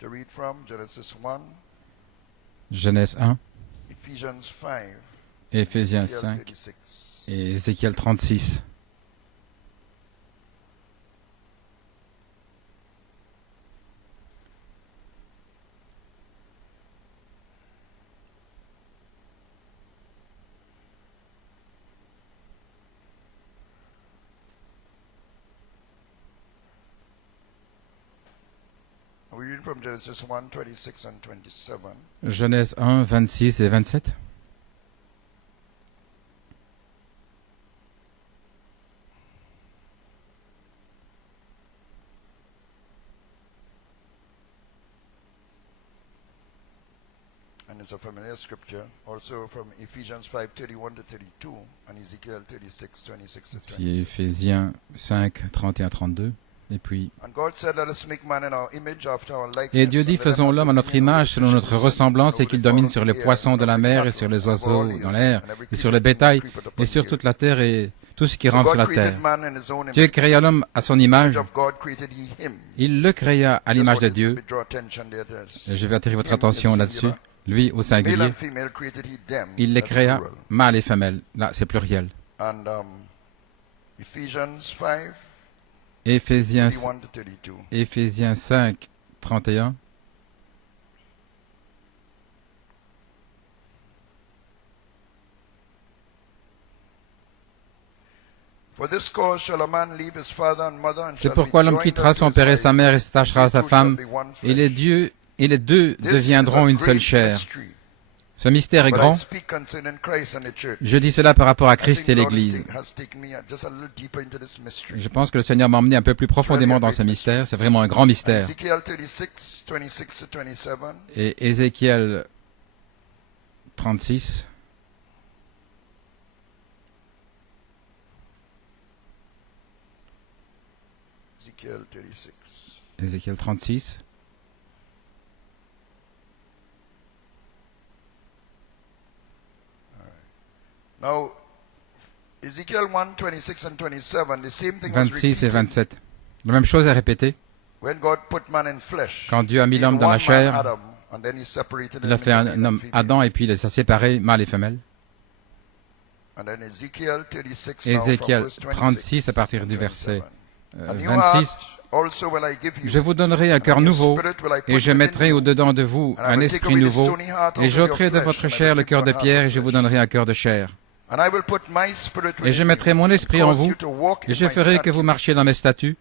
to read from Genesis 1, Genèse 1, Ephesians 5, Éphésiens Ezekiel 5 36. et Ézéchiel 36. We read from Genesis 1, 26 and 27. Genèse 1, 26 et 27. And it's a familiar scripture, also from Ephesians 5, 31 to 32, and Ezekiel 36, 26 to C'est 27. Éphésiens 5, 31, 32. Et puis, And God said, let us make man in our image after our likeness. et Dieu dit, and let faisons them l'homme à notre dominion over image the selon fish of notre the sea, ressemblance and et over qu'il the domine fowl sur of les the air, poissons and de la over the mer et cattle, sur les and over oiseaux all the dans earth, l'air and every et sur creeping le thing bétail that creepeth upon et the sur earth. toute la terre et tout ce qui So rampe sur God la created terre. man in his own Dieu image. créa l'homme à son In the image. image of God created he him. Il le créa à Just l'image de wanted to Dieu. draw attention there to us. Et je vais attirer votre Him is attention là-dessus. singular. Lui au Male singulier. and female created he them. Il les That's créa plural. mâle et femelle. Là, c'est pluriel. And Ephesians 5, Éphésiens, 31 to 32. Éphésiens 5, 31. For this cause shall a man leave his father and mother, and C'est shall pourquoi be l'homme joined quittera unto son his père et wife, sa mère et s'attachera à and sa they two shall femme, be one et flesh. les deux This is deviendront a une seule great chair. mystery, Ce mystère est but I grand. speak concerning Christ and the church. Je dis cela par rapport à I Christ think et the Lord l'Église. has taken me just a little deeper into this mystery. Je pense que le Seigneur m'a emmené un peu plus profondément dans ce mystère. C'est vraiment un grand mystère. Ezekiel 36, 26 to 27. Et Ézéchiel 36, Ezekiel 36. Ézéchiel 36. Now, Ezekiel 1, 26 and 27, the same thing was 26 et repeated 27. La même chose est répétée. when God put man in flesh. Quand Dieu a mis He l'homme made dans la one chair, man, Adam, and then he separated il a them fait into male un and homme female. Adam et puis il les a séparés, mâle et femelle. And then Ezekiel 36 now from Ézéchiel verse 36 à partir du 27. verset A new 26. heart also will I give you, Je vous donnerai un and a cœur new nouveau spirit will I put et je within mettrai you, au-dedans de vous and I un will take esprit away the nouveau stony heart out et of your j'ôterai de flesh, votre and I chair will le give cœur you de an heart pierre of et je vous flesh. donnerai un cœur de chair. And I will put my spirit Et je within mettrai you, mon and esprit en cause vous you to walk et in je my ferai que vous statutes, marchiez dans mes statuts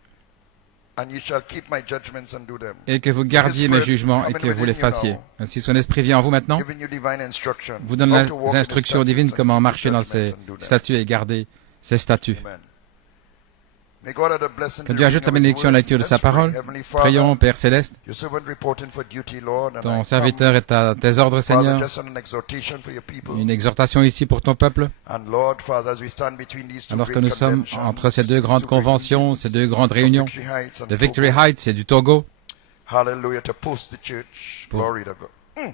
and you shall keep my judgments and do them. et que vous So his gardiez mes spirit jugements et coming que vous les within you fassiez. now, Ainsi son esprit vient en vous maintenant, giving you divine instruction, vous donne how to walk les in his instructions statutes divines and comment keep his marcher dans judgments ses and do them. statuts et garder ses statuts. Amen. May God add a blessing Que to Dieu the ajoute la reading of his bénédiction à la word. lecture de Let's sa pray. parole. Heavenly Father, Prions, Père Céleste. your servant reporting for duty, Lord, and Ton I serviteur come, est à tes ordres, Father, Seigneur. just on an exhortation for your people. Une exhortation ici pour ton peuple. And Lord, Father, as we stand between these two Alors que great nous sommes conventions, entre ces deux these grandes two great conventions, ces deux grandes meetings réunions of Victory Heights and de Victory Togo, Heights et du Togo, hallelujah, to post the church. Pour- Glory to God.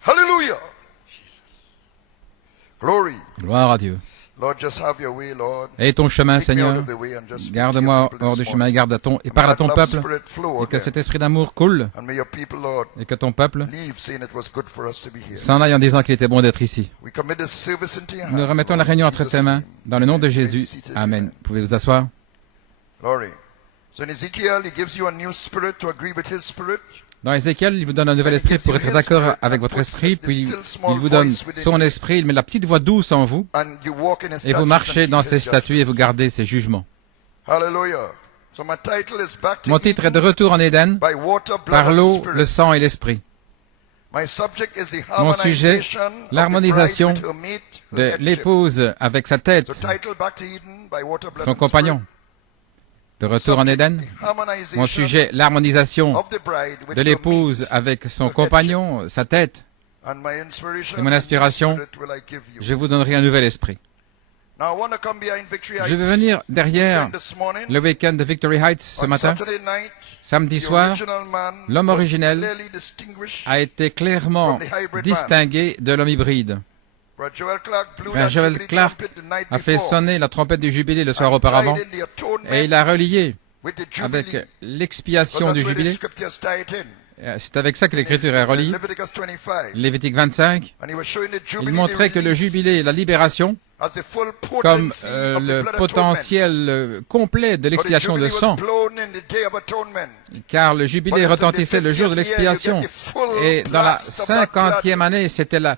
Hallelujah. Jesus. Glory. gloire à Dieu. Lord, just have your way, Lord. Et ton chemin, Take me out Seigneur, of the way and just speak to garde-moi your people hors this du chemin et morning. garde à ton, et And parle may à ton that love peuple, spirit flow et que again. cet esprit d'amour coule, And may your people, Lord, et que ton peuple leave saying it was good for us to be here. s'en aille en disant qu'il était bon d'être ici. We commit this service into your hands. Nous remettons la Lord, in réunion entre Jesus' tes mains, name. dans le nom de Amen. You may be Jésus. seated. Amen. Pouvez vous asseoir. Glory. So in Ezekiel, he gives you a new spirit to agree with his spirit. Dans Ézéchiel, il vous donne un nouvel esprit pour être d'accord avec votre esprit, puis il vous donne son esprit, il met la petite voix douce en vous, And you walk in his et vous statutes marchez and keep dans his ses statuts et vous judgments. gardez ses jugements. Hallelujah. So my title is Back to Mon titre est de Eden retour en Éden, by water, blood, par and l'eau, spirit. le sang et l'esprit. My subject is the Mon sujet, harmonization of the l'harmonisation bride with her mate, her de headship. l'épouse avec sa tête, So title Back to Eden by water, blood, son and compagnon. spirit. De retour en Subject, Éden. the harmonization Mon sujet, l'harmonisation of the bride with de her l'épouse mate, avec son her compagnon, sa tête. And my inspiration Et mon and inspiration, spirit will I give you. Je vous donnerai un nouvel esprit. Now I want to come behind Victory Je vais Heights venir derrière weekend this morning. le week-end de Victory Heights ce On matin. Saturday night, Samedi the soir, original man l'homme was originel clearly distinguished. a été clairement distingué de l'homme hybride. Brother Joel Clark blew Frère that Joel jubilee Clark trumpet the night a fait before. sonner la trompette du jubilé le And soir he auparavant tied in the atonement et il a relié with the avec Jubilee. l'expiation du That's where the jubilé. scriptures tie it in. C'est avec ça que l'Écriture est reliée. Leviticus 25. Lévitique 25, And he was showing the il Jubilee, montrait the que le release, jubilé et la libération, as the full comme potency of the le blood atonement. potentiel complet de For the l'expiation de Jubilee was sang, blown in the day of atonement. car le jubilé retentissait le jour de l'expiation. Et dans la 50e année, c'était la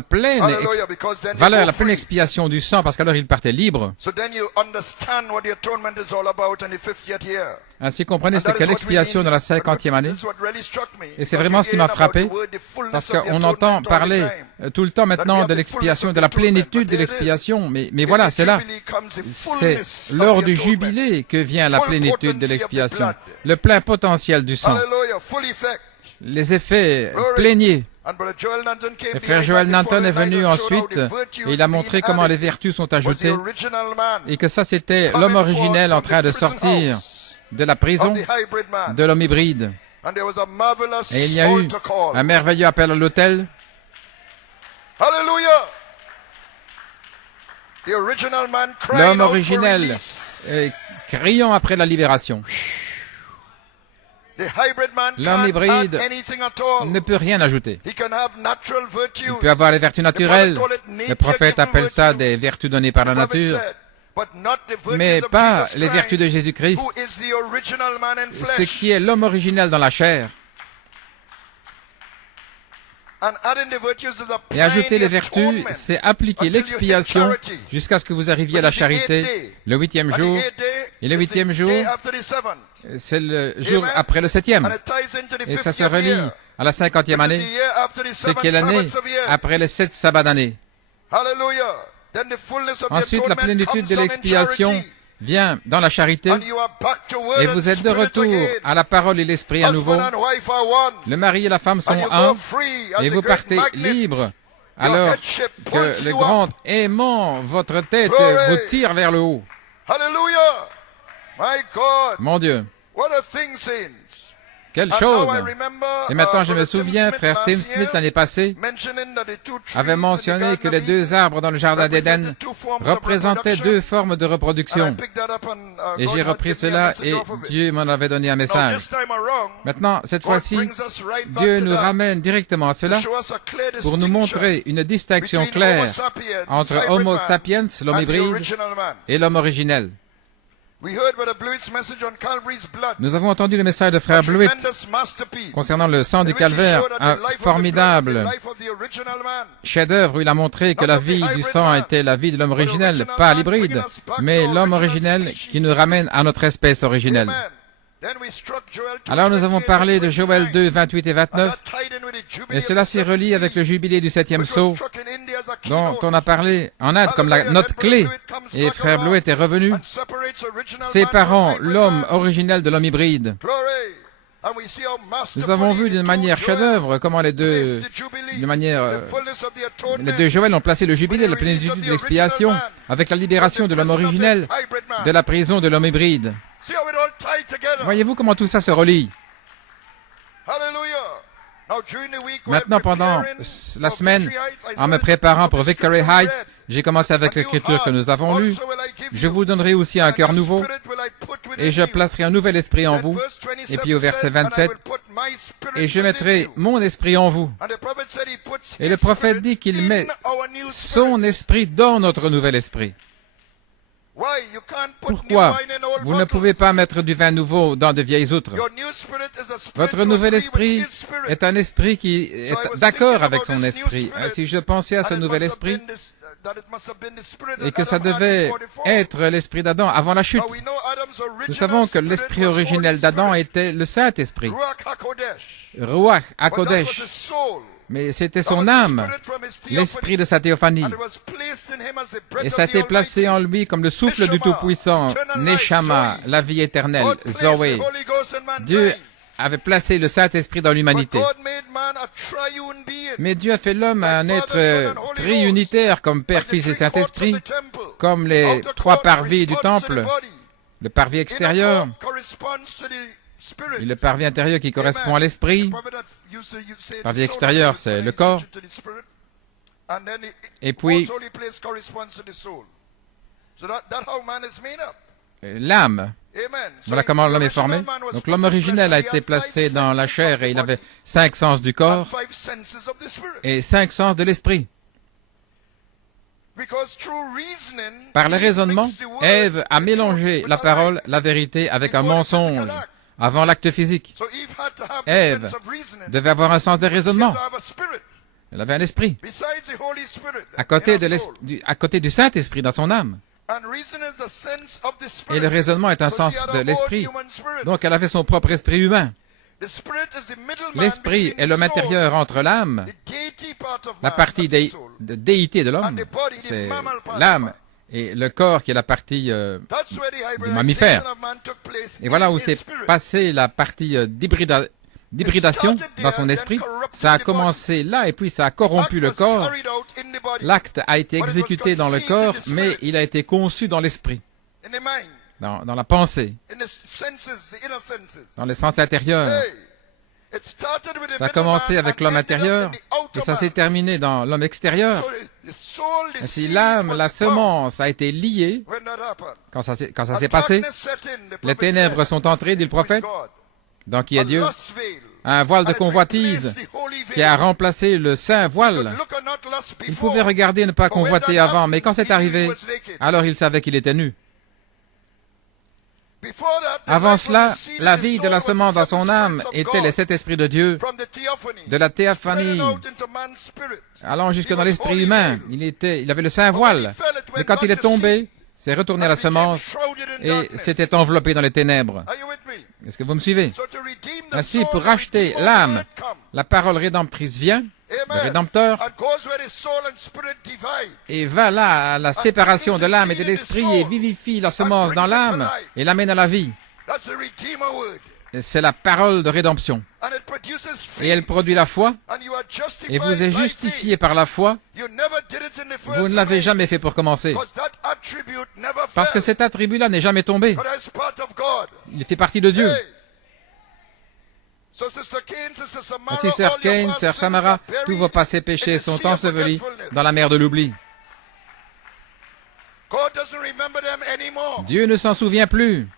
pleine Hallelujah, because then you valeur, go la pleine free. expiation du sang, parce qu'alors il partait libre. So then you understand what the atonement is all about in the 50th year. Ainsi, comprenez And ce that qu'est is what we l'expiation mean. dans la 50e année. This is what really struck me. Et c'est Because vraiment you ce qui m'a hear about frappé, the word, the fullness parce of the qu'on entend atonement parler all the time. tout le temps That we maintenant have de the l'expiation, fullness de of la the atonement. plénitude But de there it is. l'expiation. Mais In voilà, the c'est là. Jubilee comes the C'est fullness of lors the du atonement. jubilé que vient la Full plénitude potency de of the l'expiation. blood. Le plein potentiel du sang. Hallelujah, full effect. Les effets Glory. pléniers. And Brother Joel Nanton came Le frère behind Joel that Nanton before est the night venu and showed how ensuite the virtues et il a being montré comment added les vertus sont was the ajoutées original man et que ça c'était coming l'homme forth originel en from train the de prison sortir house de la prison of the hybrid man. de l'homme hybride. And there was a marvelous Et il y a eu altar call. un merveilleux appel à l'autel. Hallelujah. The original man crying L'homme out for originel release. criant après la libération. The hybrid man L'homme can't hybride add anything at all. ne peut rien ajouter. He can have natural virtues. Il peut avoir les vertus naturelles. The prophet called it Le nature-given prophète appelle ça virtue. des vertus données par la The prophet nature, said, but not the virtues mais of pas Jesus les vertus de Christ, Jésus-Christ, who is the original man in ce flesh. qui est l'homme originel dans la chair. And adding the virtues is Et ajouter applying les the vertus, atonement c'est appliquer until you hit l'expiation charity. jusqu'à ce que vous arriviez à la Which is the eighth charité day. le 8e And jour. the eighth day Et le is the 8e jour, day after the seventh. c'est le jour Amen. après le 7e. And it ties into the Et ça se 50th relie year, à la 50e which is année, the year after the ce seven qui est l'année Sabbaths of years. après les 7 sabbats d'année. Hallelujah. Then the fullness of the Ensuite, la atonement plénitude comes de on in l'expiation charity. vient dans la charité, And you are back to word et and vous êtes de spirit retour again. à la parole et l'esprit à nouveau. Husband and wife are one. Le mari et la femme sont And you go un, free as et a vous great partez magnet. libres, Your alors headship pulls que le you grand up. aimant, votre tête, Glory. vous tire vers le haut. Hallelujah. My God. Mon Dieu, What a thing, saints. quelle And chose! now I remember, Et maintenant, je me Brother Tim souviens, Smith frère last Tim year Smith l'année passée mentioning that the two trees avait in the mentionné Garden que of les Eden deux arbres dans le jardin d'Éden represented two forms of représentaient reproduction. deux formes de And I reproduction. picked that up and, Et God j'ai had repris given me a cela message et off of it. Dieu m'en avait donné un Now, message. this time around, Maintenant, cette God fois-ci, brings us right back Dieu to nous that, ramène directement à to cela show us a clear pour nous distinction montrer une distinction between Homo claire sapiens, entre hybrid Homo man, sapiens, l'homme and the hybride, original man. et l'homme originel. We heard Brother Blewitt's message on Calvary's blood. Nous avons entendu le message de frère Blewett Tremendous masterpiece. concernant le sang In du which he calvaire, showed that un the life of the blood is the formidable life of the original man. chef-d'œuvre où il a montré que la vie du sang était la vie de l'homme originel, pas l'hybride, mais l'homme originel qui nous ramène à notre espèce originelle. Amen. Then we struck Joel 2, Alors nous avons 28 parlé and de Joël 29, 2, 28 et and 29, that tied in with the jubilee et of cela the s'est seventh relié avec le seal, jubilé du 7e which was sceau, struck in India as a dont keynote. on a parlé en Inde comme la note clé. Et frère Bleuet est revenu, And separates original man séparant from hybrid l'homme man. originel de l'homme hybride. Glory. And we see how Nous avons vu masterfully d'une the manière two Joel chef-d'œuvre comment les deux, placed the jubilee, de manière, the fullness of the atonement, les deux Joël ont placé le jubilé, la plénitude de l'expiation, avec la libération de l'homme originel de la prison de l'homme hybride. See how it all tied together. Voyez-vous comment tout ça se relie? Hallelujah. Now, during the week, Maintenant, pendant la semaine, en me préparant pour Victory Heights, j'ai commencé avec l'écriture que nous avons lue. Je vous donnerai aussi un cœur nouveau et je placerai un nouvel esprit en vous. Et puis au verset 27, et je mettrai mon esprit en vous. Et le prophète dit qu'il met son esprit dans notre nouvel esprit. Pourquoi vous ne pouvez pas mettre du vin nouveau dans de vieilles outres? Votre nouvel esprit est un esprit qui est d'accord avec son esprit. Si je pensais à ce nouvel esprit et que ça devait être l'esprit d'Adam avant la chute, nous savons que l'esprit originel d'Adam était le Saint-Esprit, Ruach HaKodesh, mais c'était son âme, l'esprit de sa théophanie. Et ça a été placé en lui comme le souffle du Tout-Puissant, Neshama, la vie éternelle, Zoé. Dieu avait placé le Saint-Esprit dans l'humanité. Mais Dieu a fait l'homme un être triunitaire comme Père, Fils et Saint-Esprit, comme les trois parvis du temple, le parvis extérieur, et le parvis intérieur qui correspond à l'esprit. Le parvis extérieur, c'est le corps. Et puis, l'âme Voilà comment l'homme est formé. Donc l'homme originel a été placé dans la chair et il avait 5 sens du corps et 5 sens de l'esprit. Par le raisonnement, Ève a mélangé la parole, la vérité avec un mensonge avant l'acte physique. Ève devait avoir un sens de raisonnement. Elle avait un esprit. À côté du Saint-Esprit dans son âme. Et le raisonnement est un sens de l'esprit. Donc elle avait son propre esprit humain. L'esprit est l'homme intérieur entre l'âme, la partie de déité de l'homme, c'est l'âme, et le corps qui est la partie du mammifère. Et voilà où s'est passée la partie d'hybridation dans son esprit. Ça a commencé là et puis ça a corrompu le corps. L'acte a été exécuté dans le corps, mais il a été conçu dans l'esprit, dans la pensée, dans les sens intérieurs. Ça a commencé avec l'homme intérieur et ça s'est terminé dans l'homme extérieur. Si l'âme, la semence a été liée, quand ça s'est passé, les ténèbres sont entrées, dit le prophète. Donc qui est Dieu? Un voile de convoitise qui a remplacé le saint voile. Il pouvait regarder et ne pas convoiter avant, mais quand c'est arrivé, alors il savait qu'il était nu. Avant cela, la vie de la semence dans son âme était les 7 esprits de Dieu, de la théophanie, allant jusque dans l'esprit humain. Il avait le saint voile. Mais quand il est tombé, c'est retourné à la semence et s'était enveloppé dans les ténèbres. Est-ce que vous me suivez? Ainsi, pour racheter l'âme, la parole rédemptrice vient, le Rédempteur, et va là à la séparation de l'âme et de l'esprit et vivifie la semence dans l'âme et l'amène à la vie. C'est la parole de rédemption. Et elle produit la foi, et vous êtes justifié par la foi. Vous ne l'avez jamais fait pour commencer. Parce que cet attribut-là n'est jamais tombé. Il fait partie de Dieu. Ainsi, sœur Cain, sœur Samara, tous vos passés péchés sont ensevelis dans la mer de l'oubli. Dieu ne s'en souvient plus.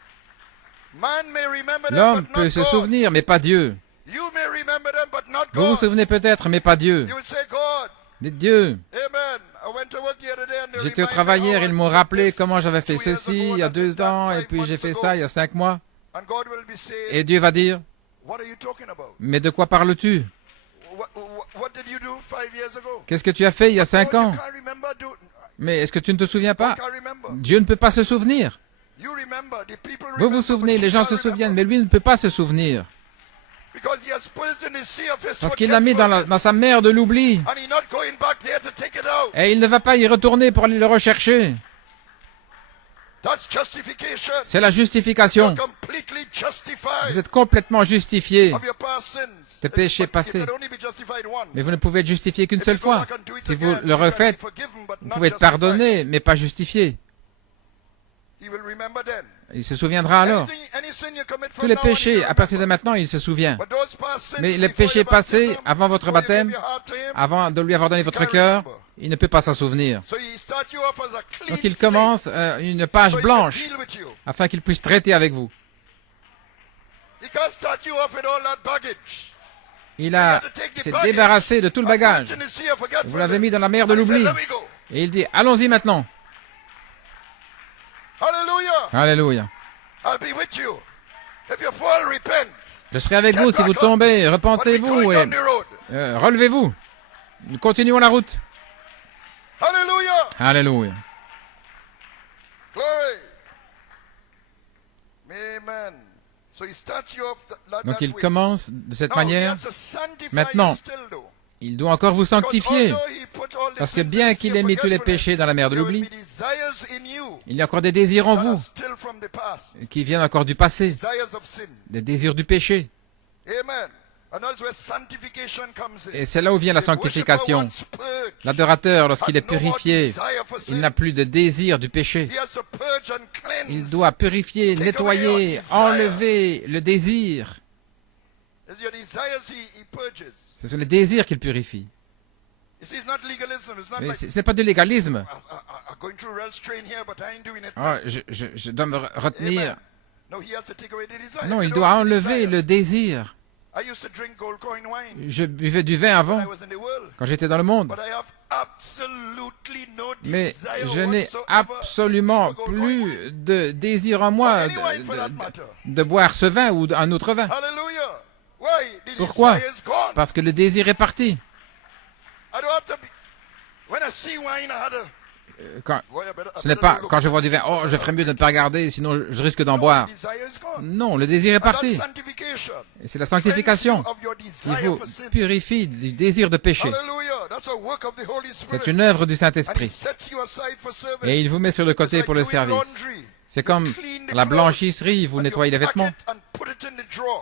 L'homme peut se souvenir, mais pas Dieu. Vous vous souvenez peut-être, mais pas Dieu. Dites Dieu. J'étais au travail hier, ils m'ont rappelé comment j'avais fait ceci il y a 2 ans, et puis j'ai fait ça il y a 5 mois. Et Dieu va dire, mais de quoi parles-tu? Qu'est-ce que tu as fait il y a 5 ans? Mais est-ce que tu ne te souviens pas? Dieu ne peut pas se souvenir. Vous vous souvenez, les gens se souviennent, mais lui ne peut pas se souvenir. Parce qu'il l'a mis dans sa mer de l'oubli. Et il ne va pas y retourner pour aller le rechercher. C'est la justification. Vous êtes complètement justifié des péchés passés. Mais vous ne pouvez être justifié qu'une seule fois. Si vous le refaites, vous pouvez être pardonné, mais pas justifié. Il se souviendra alors. Tous les péchés, à partir de maintenant, il se souvient. Mais les péchés passés, avant votre baptême, avant de lui avoir donné votre cœur, il ne peut pas s'en souvenir. Donc il commence une page blanche, afin qu'il puisse traiter avec vous. Il s'est débarrassé de tout le bagage. Vous l'avez mis dans la mer de l'oubli. Et il dit, allons-y maintenant. Alléluia. Je serai avec vous si vous tombez. Repentez-vous et relevez-vous. Nous continuons la route. Alléluia. Donc il commence de cette manière. Maintenant, il doit encore vous sanctifier. Parce que bien qu'il ait mis tous les péchés dans la mer de l'oubli, il y a encore des désirs en vous qui viennent encore du passé, des désirs du péché. Et c'est là où vient la sanctification. L'adorateur, lorsqu'il est purifié, il n'a plus de désir du péché. Il doit purifier, nettoyer, enlever le désir. Ce sont les désirs qu'il purifie. Mais ce n'est pas du légalisme. Oh, je dois me retenir. Non, il doit enlever le désir. Je buvais du vin avant, quand j'étais dans le monde. Mais je n'ai absolument plus de désir en moi de boire ce vin ou un autre vin. Pourquoi? Parce que le désir est parti. Ce n'est pas quand je vois du vin, oh, je ferais mieux de ne pas regarder, sinon je risque d'en boire. Non, le désir est parti. Et c'est la sanctification qui vous purifie du désir de péché. C'est une œuvre du Saint-Esprit. Et il vous met sur le côté pour le service. C'est comme la blanchisserie, vous nettoyez les vêtements.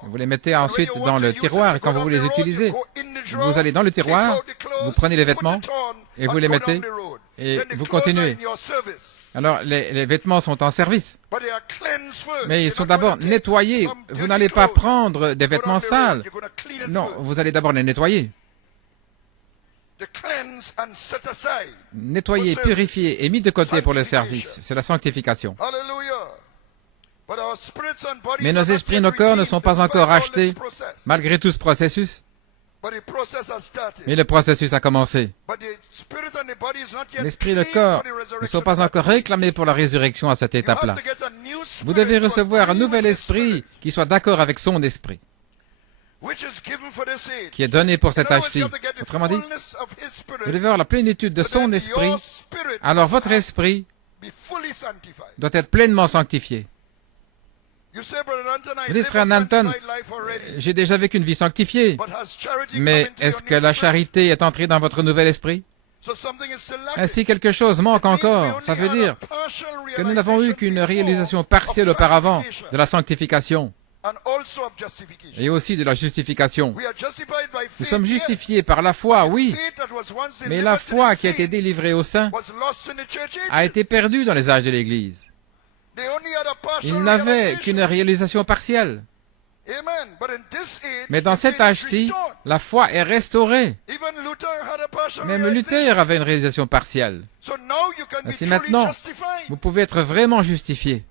Vous les mettez ensuite dans le tiroir et quand vous les utilisez, vous allez dans le tiroir, vous prenez les vêtements et vous les mettez et vous continuez. Alors, les vêtements sont en service, mais ils sont d'abord nettoyés. Vous n'allez pas prendre des vêtements sales. Non, vous allez d'abord les nettoyer. Nettoyé, purifié et mis de côté pour le service. C'est la sanctification. Mais nos esprits et nos corps ne sont pas encore rachetés, malgré tout ce processus. Mais le processus a commencé. L'esprit et le corps ne sont pas encore réclamés pour la résurrection à cette étape-là. Vous devez recevoir un nouvel esprit qui soit d'accord avec son esprit, qui est donné pour cet âge-ci. Autrement dit, vous devez avoir la plénitude de son esprit, alors votre esprit doit être pleinement sanctifié. Vous dites, frère Nanton, j'ai déjà vécu une vie sanctifiée, mais est-ce que la charité est entrée dans votre nouvel esprit? Ainsi, quelque chose manque encore. Ça veut dire que nous n'avons eu qu'une réalisation partielle auparavant de la sanctification et aussi de la justification. Nous sommes justifiés par la foi, oui, mais la foi qui a été délivrée aux saints a été perdue dans les âges de l'Église. Ils n'avaient qu'une réalisation partielle. Mais dans cet âge-ci, la foi est restaurée. Même Luther avait une réalisation partielle. Ainsi maintenant, vous pouvez être vraiment justifié.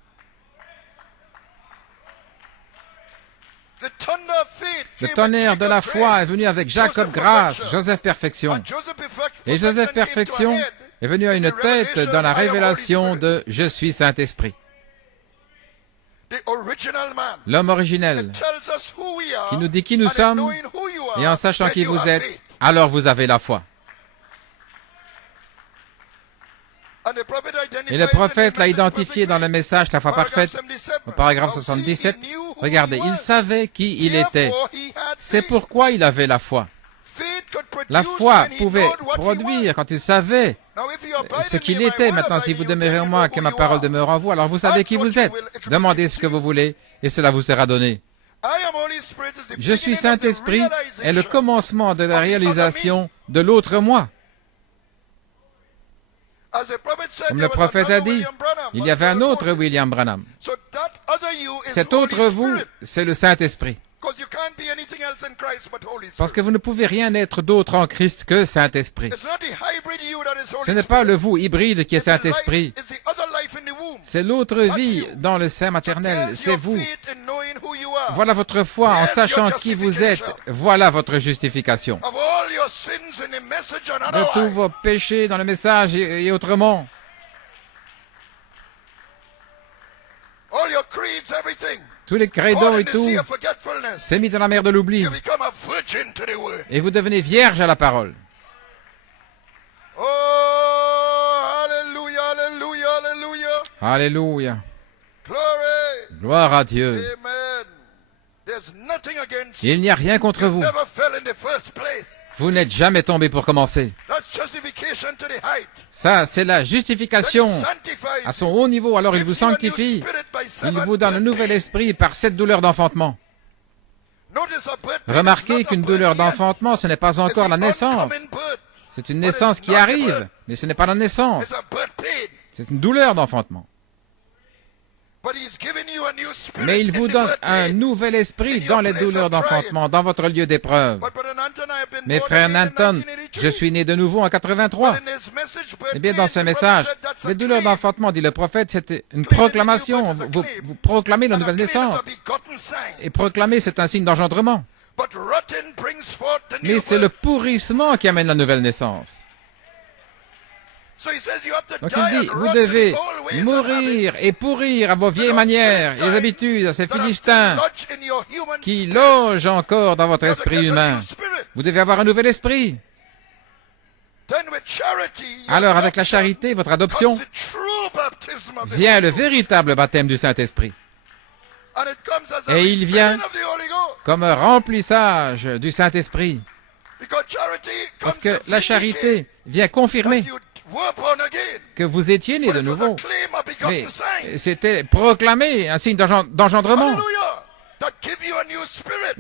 Le tonnerre de la foi est venu avec Jacob grâce, Joseph perfection. Et Joseph perfection est venu à une tête dans la révélation de « Je suis Saint-Esprit ». L'homme originel qui nous dit qui nous sommes et en sachant qui vous êtes, alors vous avez la foi. Et le prophète l'a identifié dans le message La foi parfaite, au paragraphe 77. Regardez, il savait qui il était. C'est pourquoi il avait la foi. La foi pouvait produire quand il savait ce qu'il était. Maintenant, si vous demeurez en moi, que ma parole demeure en vous, alors vous savez qui vous êtes. Demandez ce que vous voulez et cela vous sera donné. Je suis Saint-Esprit est le commencement de la réalisation de l'autre moi. Comme le prophète a dit, il y avait un autre William Branham. Cet autre vous, c'est le Saint-Esprit. Parce que vous ne pouvez rien être d'autre en Christ que Saint-Esprit. Ce n'est pas le vous hybride qui est Saint-Esprit. C'est l'autre vie dans le sein maternel. C'est vous. Voilà votre foi en sachant qui vous êtes. Voilà votre justification. De tous vos péchés dans le message et autrement. Tous les credos et tout, c'est mis dans la mer de l'oubli. Et vous devenez vierge à la parole. Alléluia. Gloire à Dieu. Il n'y a rien contre vous. Vous n'êtes jamais tombé pour commencer. Ça, c'est la justification à son haut niveau. Alors il vous sanctifie. Il vous donne un nouvel esprit par cette douleur d'enfantement. Remarquez qu'une douleur d'enfantement, ce n'est pas encore la naissance. C'est une naissance qui arrive, mais ce n'est pas la naissance. C'est une douleur d'enfantement. Mais il vous donne un nouvel esprit dans les douleurs d'enfantement, dans votre lieu d'épreuve. Mais frère Nanton, je suis né de nouveau en 83. Eh bien, dans ce message, les douleurs d'enfantement, dit le prophète, c'était une proclamation. Vous proclamez la nouvelle naissance. Et proclamer, c'est un signe d'engendrement. Mais c'est le pourrissement qui amène la nouvelle naissance. Donc il dit, vous devez mourir et pourrir à vos vieilles manières et habitudes, à ces Philistins qui logent encore dans votre esprit humain. Vous devez avoir un nouvel esprit. Alors avec la charité, votre adoption, vient le véritable baptême du Saint-Esprit. Et il vient comme un remplissage du Saint-Esprit. Parce que la charité vient confirmer que vous étiez né de nouveau. Mais c'était proclamé un signe d'engendrement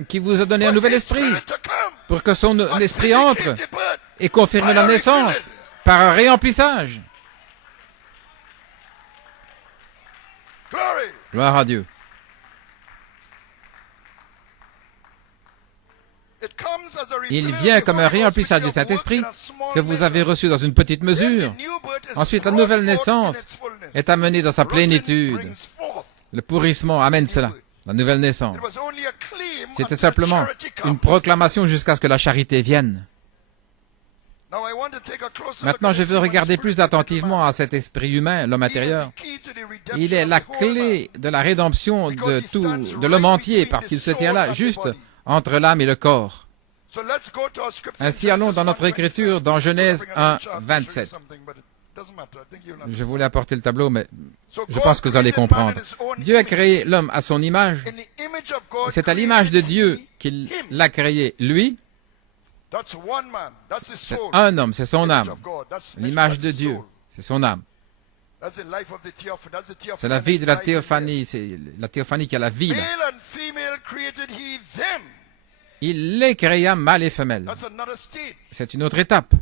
qui vous a donné un nouvel esprit pour que son esprit entre et confirme la naissance par un réemplissage. Gloire à Dieu. Il vient comme un réemplissage du Saint-Esprit que vous avez reçu dans une petite mesure. Ensuite, la nouvelle naissance est amenée dans sa plénitude. Le pourrissement amène cela, la nouvelle naissance. C'était simplement une proclamation jusqu'à ce que la charité vienne. Maintenant, je veux regarder plus attentivement à cet esprit humain, l'homme intérieur. Il est la clé de la rédemption de tout, de l'homme entier, parce qu'il se tient là, juste entre l'âme et le corps. Ainsi, allons dans notre écriture, dans Genèse 1, 27. Je voulais apporter le tableau, mais je pense que vous allez comprendre. Dieu a créé l'homme à son image. C'est à l'image de Dieu qu'il l'a créé, lui. C'est un homme, c'est son âme. L'image de Dieu, c'est son âme. C'est la vie de la théophanie, c'est la théophanie qui a la vie. Là. Il les créa mâle et femelle. C'est une autre étape.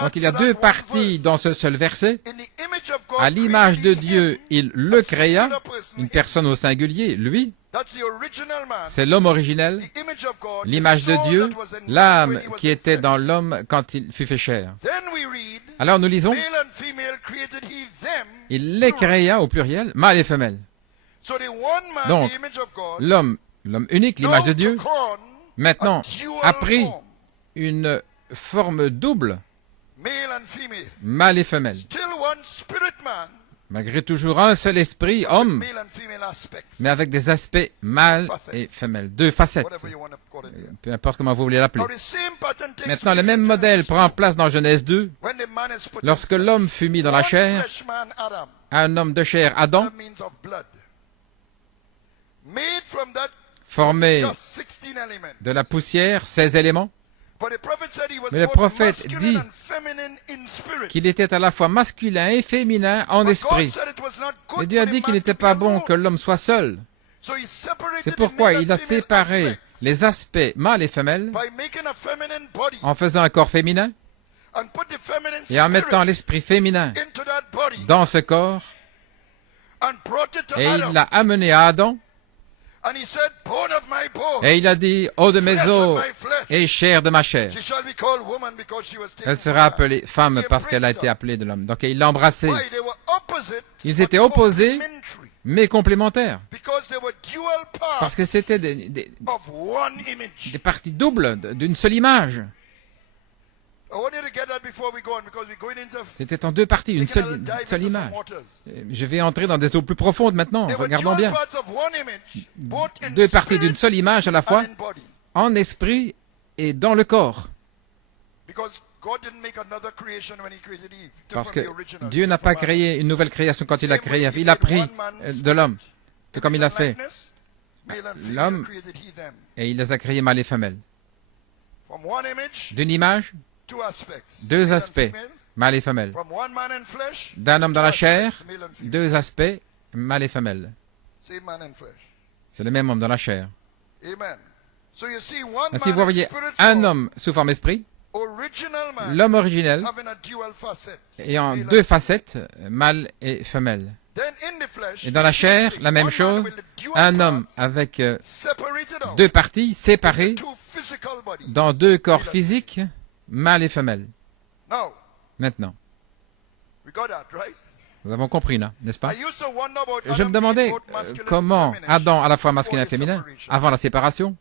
Donc il y a deux parties dans ce seul verset. À l'image de Dieu, il le créa, une personne au singulier, lui. C'est l'homme originel, l'image de Dieu, l'âme qui était dans l'homme quand il fut fait chair. Alors nous lisons, il les créa au pluriel, mâle et femelle. Donc, l'homme unique, l'image de Dieu, maintenant a pris une forme double, mâle et femelle. Malgré toujours un seul esprit, homme, mais avec des aspects mâle et femelle, deux facettes, peu importe comment vous voulez l'appeler. Maintenant, le même modèle prend place dans Genèse 2, lorsque l'homme fut mis dans la chair, un homme de chair, Adam, formé de la poussière, 16 éléments. Mais le prophète dit qu'il était à la fois masculin et féminin en esprit. Mais Dieu a dit qu'il n'était pas bon que l'homme soit seul. C'est pourquoi il a séparé les aspects mâle et femelle en faisant un corps féminin et en mettant l'esprit féminin dans ce corps. Et il l'a amené à Adam. Et il a dit, os de mes os et chair de ma chair. Elle sera appelée femme parce qu'elle a été appelée de l'homme. Donc il l'a embrassée. Ils étaient opposés, mais complémentaires. Parce que c'était des parties doubles d'une seule image. C'était en deux parties, une seule image. Je vais entrer dans des eaux plus profondes maintenant. Regardons bien. Deux parties d'une seule image à la fois, en esprit et dans le corps. Parce que Dieu n'a pas créé une nouvelle création quand il a créé. Il a pris de l'homme, tout comme il a fait l'homme, et il les a créés mâle et femelle. D'une image, deux aspects, mâle et femelle. D'un homme dans la chair, deux aspects, mâle et femelle. C'est le même homme dans la chair. Ainsi, vous voyez un homme sous forme esprit, l'homme originel, ayant deux facettes, mâle et femelle. Et dans la chair, la même chose, un homme avec deux parties séparées dans deux corps physiques, mâle et femelle. Now, Maintenant, we got that, right? nous avons compris là, n'est-ce pas? I used to wonder about Je Adam me demandais being both masculine and comment feminine Adam, à la fois masculin et before the féminin, separation. avant la séparation,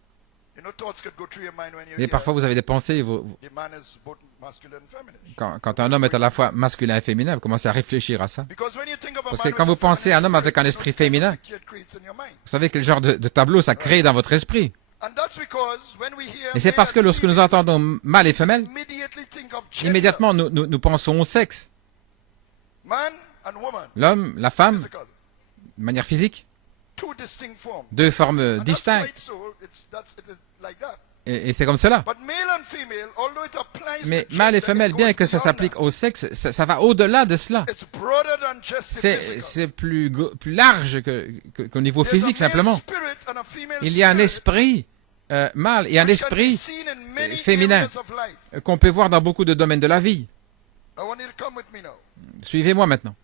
You know, thoughts could go through your mind when you et hear parfois vous avez des pensées, the man is both masculine and feminine. quand un homme est à la fois masculin et féminin, vous commencez à réfléchir à ça. Because when you think of a Parce man que quand with vous a pensez à un feminine homme avec un spirit, esprit you know, féminin, picture it creates in your mind. vous savez quel genre de tableau ça crée dans votre esprit. And that's because when we hear Et c'est parce que male and lorsque nous female, entendons mâle et femelle, we immediately think of gender. immédiatement nous pensons au sexe. Man and woman, L'homme, la femme, physical, de manière physique, two distinct forms. deux formes And that's distinctes. right, so it is like that. Et c'est comme cela. But male and female, although it applies Mais to mâle et gender, femelle, it bien goes que ça beyond s'applique that. au sexe, ça va au-delà de cela. It's broader than just the physical. C'est plus large qu'au niveau There's a physique male simplement. spirit and a female Il y a un spirit esprit mâle et un which can be esprit seen in many féminin areas of life. qu'on peut voir dans beaucoup de domaines de la vie. I want you to come with me now. Suivez-moi maintenant.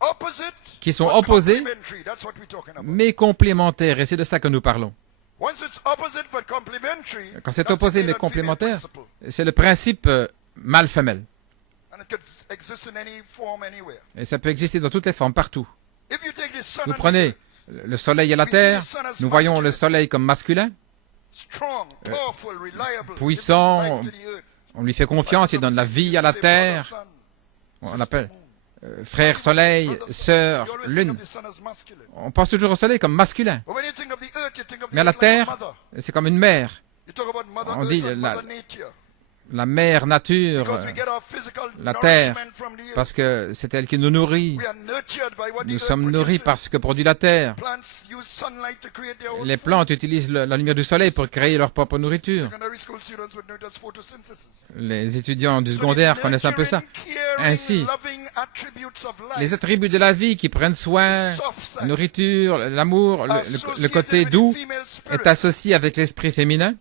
Opposite, Qui sont but opposés, complementary. That's what we're talking about. mais complémentaires, et c'est de ça que nous parlons. Once it's opposite but complementary, Quand c'est that's the opposé male mais and female complémentaire, principle. c'est le principe mâle-femelle. And it could exist in any form, anywhere. Et ça peut exister dans toutes les formes, partout. If you take the sun Vous and the prenez earth, le soleil et la terre, nous voyons le soleil comme masculin, strong, powerful, reliable, puissant, giving life to the earth. on lui fait confiance, il donne la vie à la terre, on appelle frère soleil, sœur lune. On pense toujours au soleil comme masculin, mais à la terre, c'est comme une mère. On dit la mère nature, la terre, parce que c'est elle qui nous nourrit. Nous sommes nourris par ce que produit la terre. Les plantes utilisent la lumière du soleil pour créer leur propre nourriture. Les étudiants du secondaire connaissent un peu ça. Ainsi, les attributs de la vie qui prennent soin, la nourriture, l'amour, le côté doux est associé avec l'esprit féminin.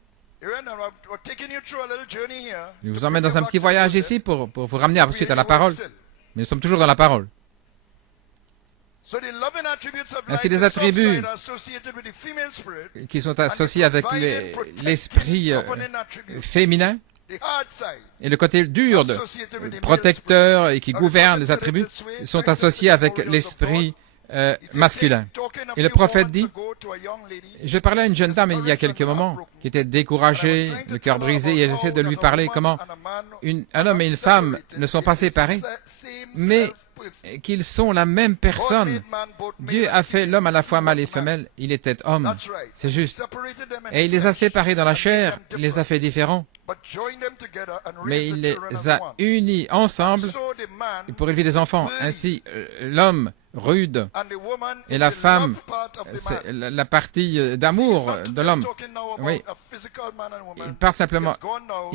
Je vous emmène dans un petit voyage ici pour vous ramener ensuite à la parole. Mais nous sommes toujours dans la parole. Ainsi, les attributs qui sont associés avec l'esprit féminin et le côté dur, protecteur et qui gouverne les attributs sont associés avec l'esprit masculin. Et le prophète dit, je parlais à une jeune dame il y a quelques moments qui était découragée, le cœur brisé, et j'essaie de lui parler comment un homme et une femme ne sont pas séparés, mais qu'ils sont la même personne. Dieu a fait l'homme à la fois mâle et femelle, il était homme, c'est juste. Et il les a séparés dans la chair, il les a fait différents, mais il les a unis ensemble pour élever des enfants. Ainsi, l'homme rude et la femme, c'est la partie d'amour de l'homme. Oui. Il ne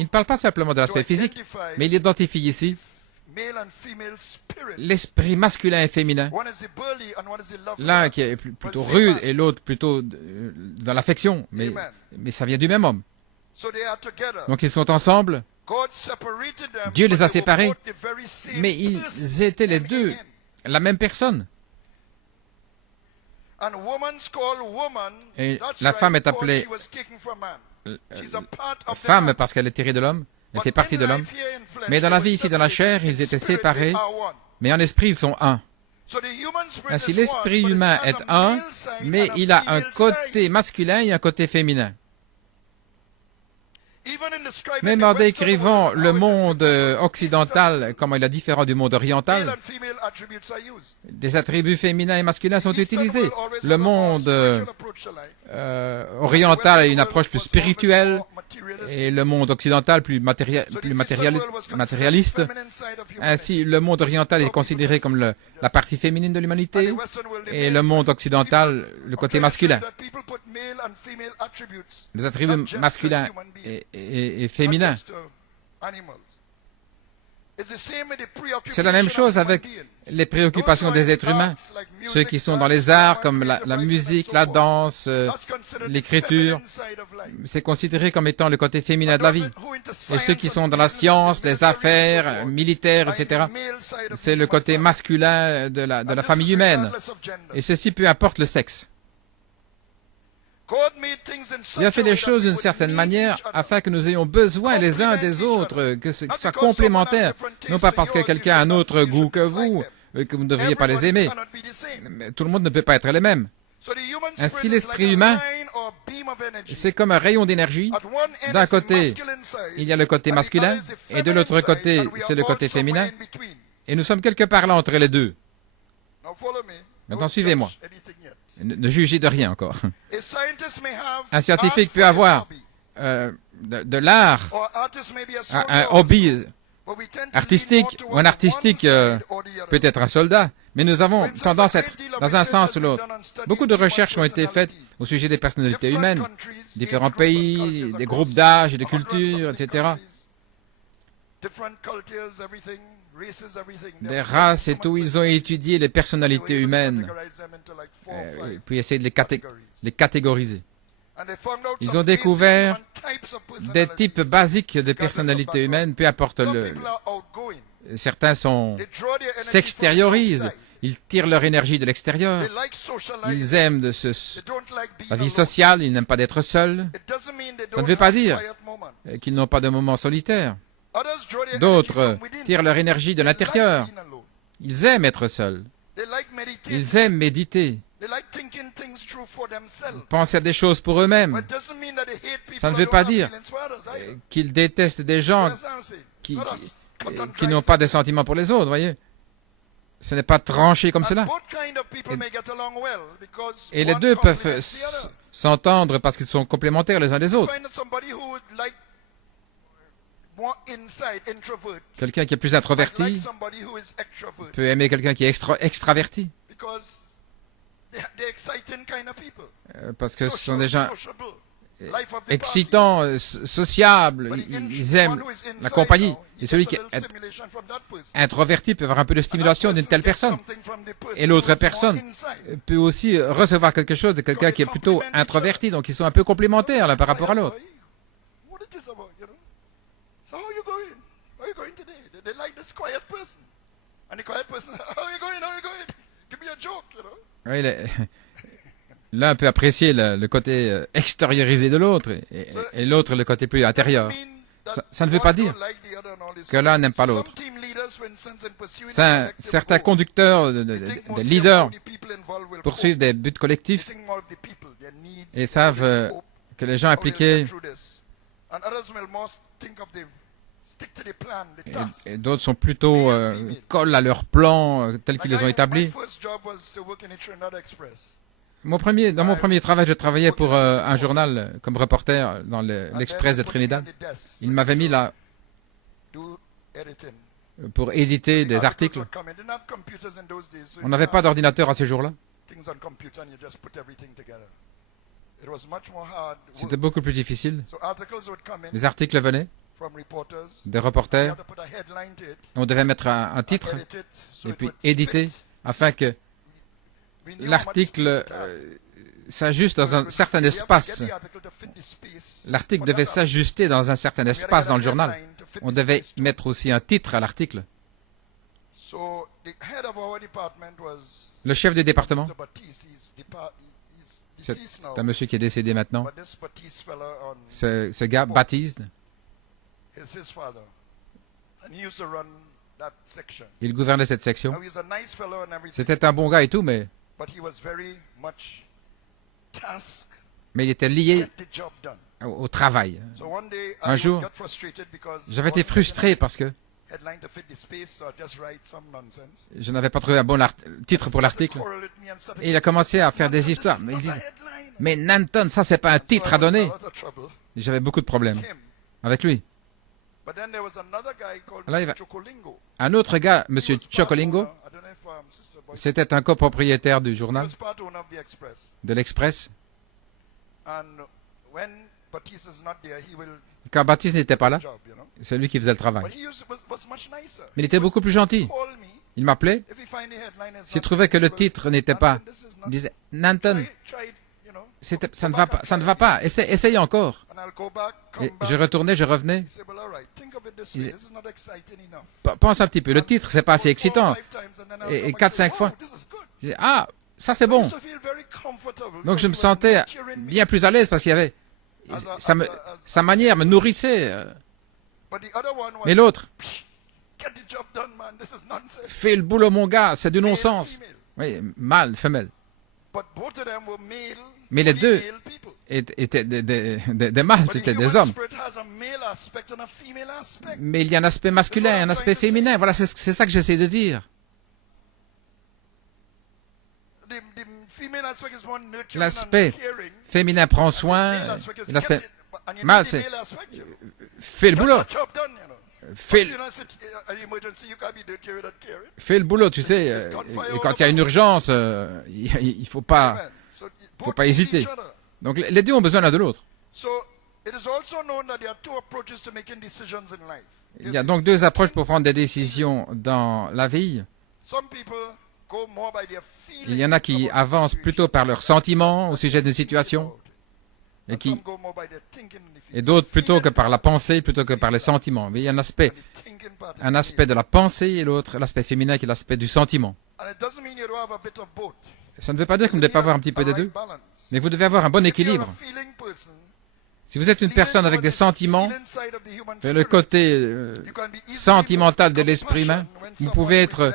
parle pas simplement de l'aspect physique, mais il identifie ici l'esprit masculin et féminin. L'un qui est plutôt rude et l'autre plutôt dans l'affection, mais ça vient du même homme. Donc ils sont ensemble. Dieu les a séparés, mais ils étaient les deux la même personne. Et la femme est appelée femme parce qu'elle est tirée de l'homme, elle fait partie de l'homme. Mais dans la vie ici, dans la chair, ils étaient séparés, mais en esprit, ils sont un. Ainsi, l'esprit humain est un, mais il a un côté masculin et un côté féminin. Même en décrivant le monde occidental, comment il est différent du monde oriental, des attributs féminins et masculins sont utilisés. Le monde oriental a une approche plus spirituelle et le monde occidental plus matérialiste. Ainsi, le monde oriental est considéré comme la partie féminine de l'humanité et le monde occidental, le côté masculin. Les attributs masculins et féminins. C'est la même chose avec les préoccupations des êtres humains. Ceux qui sont dans les arts comme la musique, la danse, l'écriture, c'est considéré comme étant le côté féminin de la vie. Et ceux qui sont dans la science, les affaires, militaires, etc., c'est le côté masculin de la famille humaine. Et ceci peu importe le sexe. Dieu a fait les choses d'une certaine manière afin que nous ayons besoin les uns des autres, que ce soit complémentaire. Non pas parce que quelqu'un a un autre goût que vous ne devriez pas les aimer. Mais tout le monde ne peut pas être les mêmes. Ainsi, l'esprit humain, c'est comme un rayon d'énergie. D'un côté, il y a le côté masculin, et de l'autre côté, c'est le côté féminin. Et nous sommes quelque part là entre les deux. Maintenant, suivez-moi. Ne jugez de rien encore. Un scientifique peut avoir de l'art, un hobby artistique, ou un artistique peut être un soldat. Mais nous avons tendance à être dans un sens ou l'autre. Beaucoup de recherches ont été faites au sujet des personnalités humaines, différents pays, des groupes d'âge et de cultures, etc. Des races et tout, ils ont étudié les personnalités humaines, puis essayé de les catégoriser. Ils ont découvert des types basiques de personnalités humaines, peu importe certains s'extériorisent. Ils tirent leur énergie de l'extérieur. Ils aiment la vie sociale, ils n'aiment pas d'être seuls. Ça ne veut pas dire qu'ils n'ont pas de moments solitaires. D'autres tirent leur énergie de l'intérieur. Ils aiment être seuls. Ils aiment méditer. Penser à des choses pour eux-mêmes. Ça ne veut pas dire qu'ils détestent des gens qui n'ont pas de sentiments pour les autres, voyez. Ce n'est pas tranché comme cela. Et les deux peuvent s'entendre parce qu'ils sont complémentaires les uns des autres. Quelqu'un qui est plus introverti peut aimer quelqu'un qui est extraverti. Parce que ce sont des gens excitants, sociables, ils aiment la compagnie. Et celui qui est introverti peut avoir un peu de stimulation d'une telle personne. Et l'autre personne peut aussi recevoir quelque chose de quelqu'un qui est plutôt introverti. Donc ils sont un peu complémentaires l'un par rapport à l'autre. Oui, l'un peut apprécier le côté extériorisé de l'autre et l'autre le côté plus intérieur. Ça ne veut pas dire que l'un n'aime pas l'autre. Certains conducteurs, des leaders, poursuivent des buts collectifs et savent que les gens impliqués et d'autres sont plutôt collent à leurs plans tels qu'ils les ont établis. Dans mon premier travail, je travaillais pour un journal comme reporter dans l'Express de Trinidad. Il m'avait mis là pour éditer des articles. On n'avait pas d'ordinateur à ce jour-là. C'était beaucoup plus difficile. Les articles venaient des reporters. On devait mettre un titre et puis éditer afin que l'article s'ajuste dans un certain espace. L'article devait s'ajuster dans un certain espace dans le journal. On devait mettre aussi un titre à l'article. Le chef du département, c'est un monsieur qui est décédé maintenant. Ce gars, Baptiste, il gouvernait cette section. C'était un bon gars et tout, mais il était lié au travail. Un jour, j'avais été frustré parce que je n'avais pas trouvé un bon titre pour l'article. Et il a commencé à faire des histoires. Mais il disait, mais Nanton, ça c'est pas un titre à donner. J'avais beaucoup de problèmes avec lui. Alors, il y avait un autre gars, M. Chocolingo, c'était un copropriétaire du journal, de l'Express. Quand Baptiste n'était pas là, c'est lui qui faisait le travail. Mais il était beaucoup plus gentil. Il m'appelait. S'il trouvait que le titre n'était pas, il disait, Nanton, ça ne va pas, essaye encore. Et je retournais, je revenais. Il disait, pense un petit peu, le titre, c'est pas assez excitant. Et 4-5 fois, il disait, Ça, c'est bon. Donc, je me sentais bien plus à l'aise parce qu'il y avait... sa manière me nourrissait. Mais l'autre, fais le boulot, mon gars, c'est du non-sens. Oui, mâle, femelle. Mais les deux étaient des mâles, c'était des hommes. Mais il y a un aspect masculin, un aspect féminin. Voilà, c'est ça que j'essaie de dire. L'aspect féminin prend soin, l'aspect mâle, c'est fais le boulot. Fais le boulot, tu sais. Et quand il y a une urgence, il faut pas hésiter. Donc les deux ont besoin l'un de l'autre. Il y a donc deux approches pour prendre des décisions dans la vie. Il y en a qui avancent plutôt par leurs sentiments au sujet d'une situation et d'autres plutôt que par la pensée, plutôt que par les sentiments. Mais il y a un aspect de la pensée et l'autre, l'aspect féminin qui est l'aspect du sentiment. Ça ne veut pas dire que vous ne devez pas avoir un petit peu des deux, mais vous devez avoir un bon équilibre. Si vous êtes une personne avec des sentiments, le côté sentimental de l'esprit humain, vous pouvez être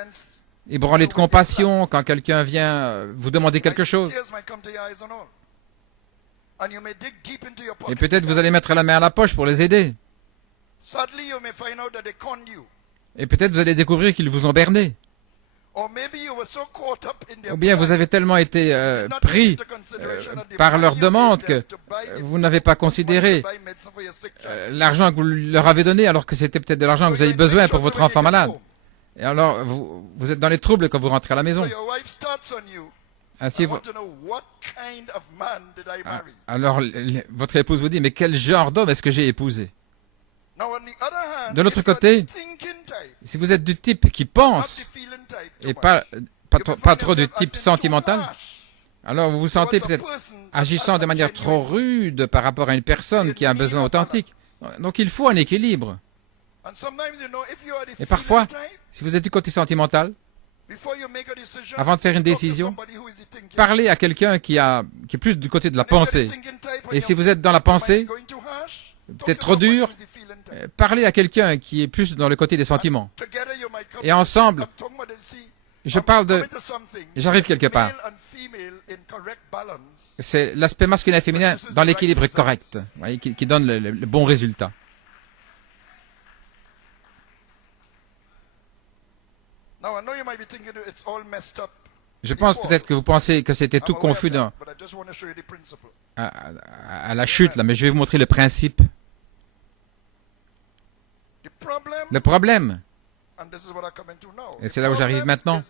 ébranlé de compassion quand quelqu'un vient vous demander quelque chose. Et peut-être vous allez mettre la main à la poche pour les aider. Et peut-être vous allez découvrir qu'ils vous ont berné. Ou bien vous avez tellement été pris par leurs demandes que vous n'avez pas considéré l'argent que vous leur avez donné alors que c'était peut-être de l'argent que vous avez besoin pour votre enfant malade. Et alors vous êtes dans les troubles quand vous rentrez à la maison. Ainsi, alors votre épouse vous dit, mais quel genre d'homme est-ce que j'ai épousé? De l'autre côté, si vous êtes du type qui pense et pas trop du type sentimental, alors vous vous sentez peut-être agissant de manière trop rude par rapport à une personne qui a un besoin authentique. Donc il faut un équilibre. Et parfois, si vous êtes du côté sentimental, avant de faire une décision, parlez à quelqu'un qui est plus du côté de la pensée. Et si vous êtes dans la pensée, peut-être trop dur, parlez à quelqu'un qui est plus dans le côté des sentiments. Et ensemble, j'arrive quelque part. C'est l'aspect masculin et féminin dans l'équilibre correct, voyez, qui donne le bon résultat. Je pense peut-être que vous pensez que c'était tout confus à la chute, là, mais je vais vous montrer le principe. Le problème, et c'est là où j'arrive maintenant,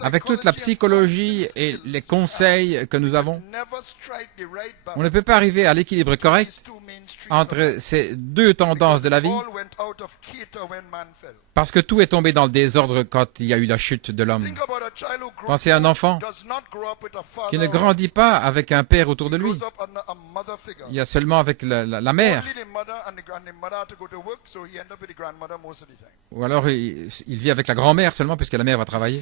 avec toute la psychologie et les conseils que nous avons, on ne peut pas arriver à l'équilibre correct entre ces deux tendances de la vie, parce que tout est tombé dans le désordre quand il y a eu la chute de l'homme. Pensez à un enfant qui ne grandit pas avec un père autour de lui. Il y a seulement avec la mère. Ou alors il vit avec la grand-mère seulement puisque la mère va travailler.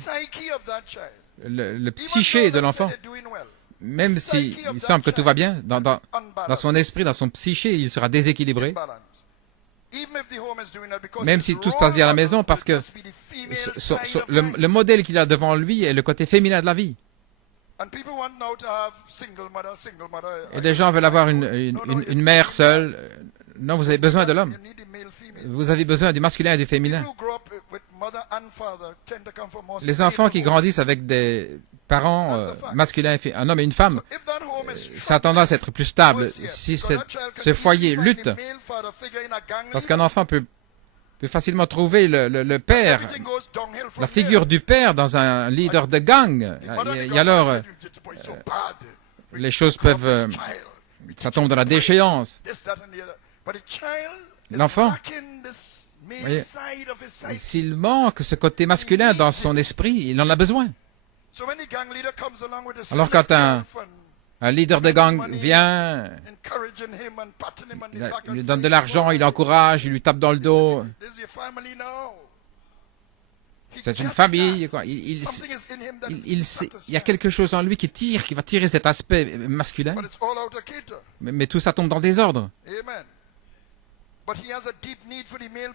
Le psyché de l'enfant, même s'il semble que tout va bien, dans son esprit, dans son psyché, il sera déséquilibré. Même si tout se passe bien à la maison, parce que le modèle qu'il a devant lui est le côté féminin de la vie. Et les gens veulent avoir une mère seule. Non, vous avez besoin de l'homme. Vous avez besoin du masculin et du féminin. Les enfants qui grandissent avec des parents masculins, un homme et une femme, ça a tendance à être plus stable si ce foyer lutte. Parce qu'un enfant peut facilement trouver le père, la figure du père dans un leader de gang. Et alors, les choses peuvent... ça tombe dans la déchéance. L'enfant, s'il manque ce côté masculin dans son esprit, il en a besoin. Alors quand un leader de gang vient, il lui donne de l'argent, il l'encourage, il lui tape dans le dos. C'est une famille. Quoi. Il y a quelque chose en lui qui va tirer cet aspect masculin. Mais tout ça tombe dans le désordre.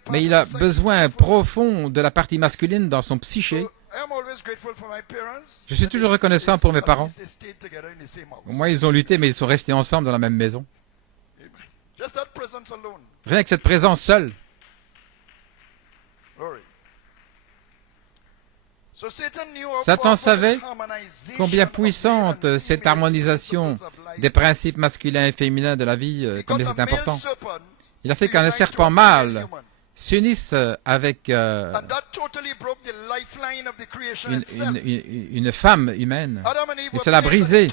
Mais il a besoin profond de la partie masculine dans son psyché. Je suis toujours reconnaissant pour mes parents. Moi, ils ont lutté, mais ils sont restés ensemble dans la même maison. Rien que cette présence seule. Satan savait combien puissante cette harmonisation des principes masculins et féminins de la vie, combien c'est important. Il a fait qu'un serpent mâle s'unisse avec une femme humaine. Et cela a brisé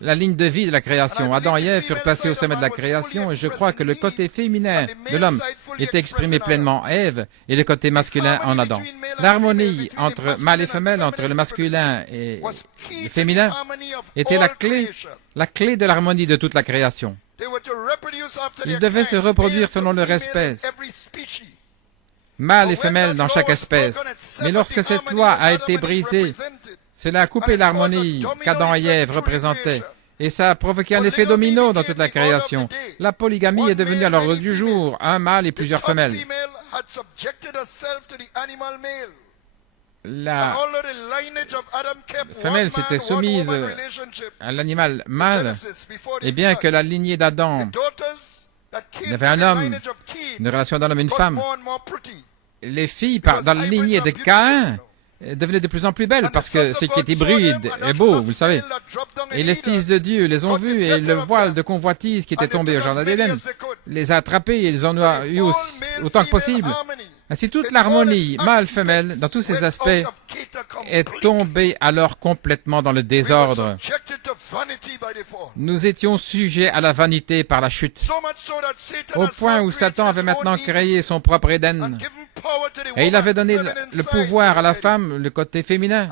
la ligne de vie de la création. Adam et Ève furent placés au sommet de la création et je crois que le côté féminin de l'homme était exprimé pleinement en Ève et le côté masculin en Adam. L'harmonie entre mâle et femelle, entre le masculin et le féminin, était la clé de l'harmonie de toute la création. Ils devaient se reproduire selon leur espèce, mâle et femelle dans chaque espèce. Mais lorsque cette loi a été brisée, cela a coupé l'harmonie qu'Adam et Ève représentaient. Et ça a provoqué un effet domino dans toute la création. La polygamie est devenue à l'ordre du jour, un mâle et plusieurs femelles. La femelle s'était soumise à l'animal mâle, et bien que la lignée d'Adam avait un homme, une relation d'un homme et une femme, les filles dans la lignée de Caïn devenaient de plus en plus belles, parce que ce qui est hybride est beau, vous le savez. Et les fils de Dieu les ont vus, et le voile de convoitise qui était tombé au jardin d'Éden les a attrapés, et ils en ont eu autant que possible. Ainsi, toute l'harmonie mâle-femelle, dans tous ses aspects, est tombée alors complètement dans le désordre. Nous étions sujets à la vanité par la chute, au point où Satan avait maintenant créé son propre Éden, et il avait donné le pouvoir à la femme, le côté féminin.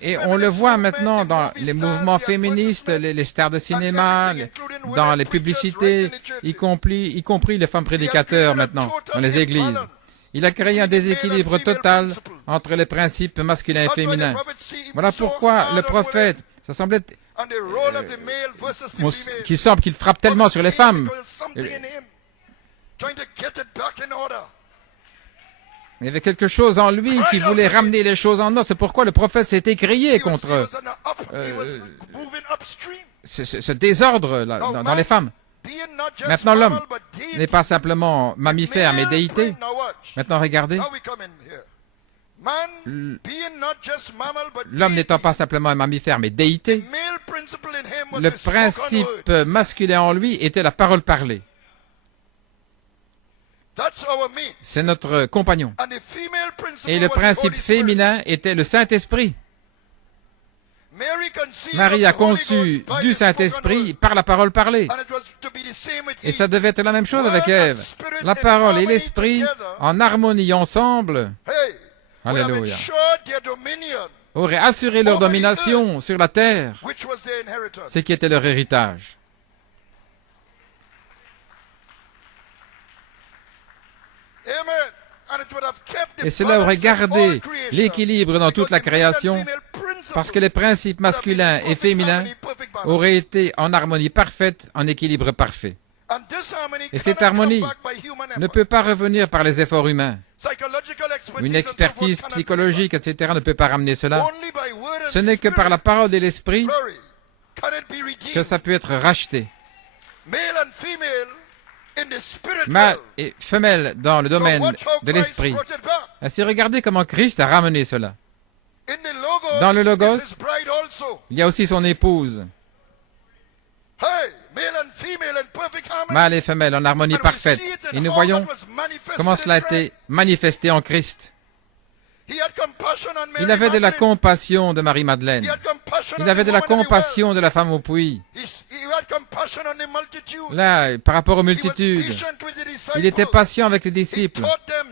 Et on le voit maintenant dans les mouvements féministes, les stars de cinéma, dans les publicités, y compris les femmes prédicateurs maintenant, dans les églises. Il a créé un déséquilibre total entre les principes masculins et féminins. Voilà pourquoi le prophète, ça semblait qu'il semble qu'il frappe tellement sur les femmes. Il y avait quelque chose en lui qui voulait ramener les choses en ordre. C'est pourquoi le prophète s'est écrié contre ce désordre là, dans les femmes. Maintenant, l'homme n'est pas simplement mammifère, mais déité. Maintenant, regardez. L'homme n'étant pas simplement un mammifère, mais déité, le principe masculin en lui était la parole parlée. C'est notre compagnon. Et le principe féminin était le Saint-Esprit. Marie a conçu du Saint-Esprit par la parole parlée. Et ça devait être la même chose avec Ève. La parole et l'Esprit, en harmonie ensemble, alléluia, auraient assuré leur domination sur la terre, ce qui était leur héritage. Et cela aurait gardé l'équilibre dans toute la création, parce que les principes masculins et féminins auraient été en harmonie parfaite, en équilibre parfait. Et cette harmonie ne peut pas revenir par les efforts humains. Une expertise psychologique, etc. ne peut pas ramener cela. Ce n'est que par la parole et l'esprit que ça peut être racheté. Mâle et femelle dans le domaine de l'esprit. Ainsi, regardez comment Christ a ramené cela. Dans le Logos, il y a aussi son épouse. Mâle et femelle en harmonie parfaite. Et nous voyons comment cela a été manifesté en Christ. Il avait de la compassion de Marie-Madeleine. Il avait de la compassion de la femme au puits. Là, par rapport aux multitudes, il était patient avec les disciples.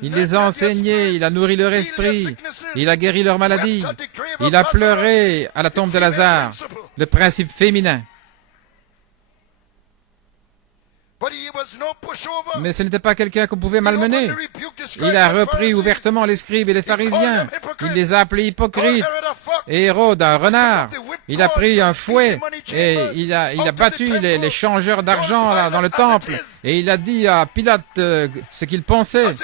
Il les a enseignés, il a nourri leur esprit, il a guéri leur maladie. Il a pleuré à la tombe de Lazare, le principe féminin. Mais ce n'était pas quelqu'un qu'on pouvait malmener. Il a repris ouvertement les scribes et les pharisiens. Il les a appelés hypocrites. Et Hérode, un renard. Il a pris un fouet et il a battu les changeurs d'argent là, dans le temple. Et il a dit à Pilate ce qu'il pensait.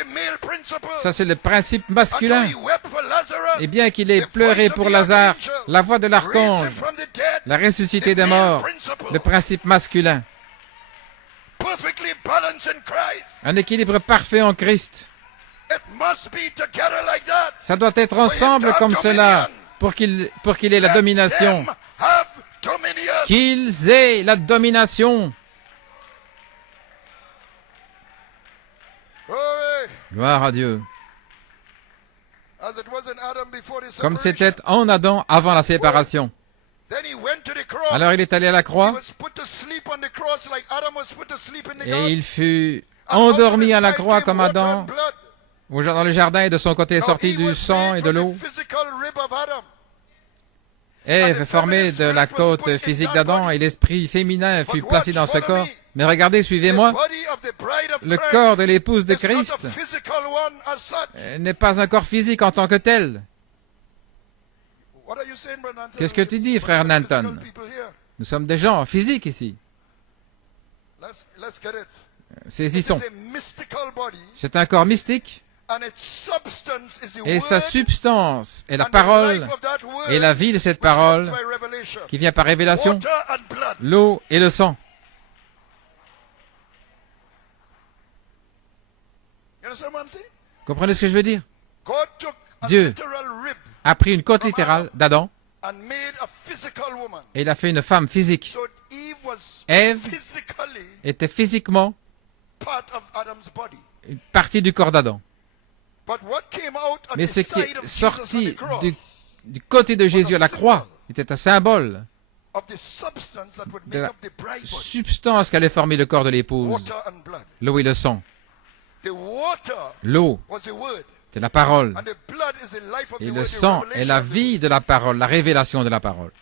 Ça, c'est le principe masculin. Et bien qu'il ait pleuré pour Lazare, la voix de l'archange, la ressuscité des morts, le principe masculin. Un équilibre parfait en Christ. Ça doit être ensemble comme cela pour qu'il ait la domination. Qu'ils aient la domination. Gloire à Dieu. Comme c'était en Adam avant la séparation. Alors il est allé à la croix et il fut endormi à la croix comme Adam dans le jardin et de son côté est sorti du sang et de l'eau. Ève formée de la côte physique d'Adam et l'esprit féminin fut placé dans ce corps. Mais regardez, suivez-moi, le corps de l'épouse de Christ n'est pas un corps physique en tant que tel. Qu'est-ce que tu dis, frère Nanton? Nous sommes des gens physiques ici. Saisissons. C'est un corps mystique et sa substance est la parole et la vie de cette parole qui vient par révélation, l'eau et le sang. Comprenez ce que je veux dire? Dieu a pris une côte littérale d'Adam et il a fait une femme physique. Ève était physiquement une partie du corps d'Adam. Mais ce qui est sorti du côté de Jésus à la croix était un symbole de la substance qu'allait former le corps de l'épouse, l'eau et le sang. L'eau, c'est la parole. Et le sang est la vie de la parole, la révélation de la parole.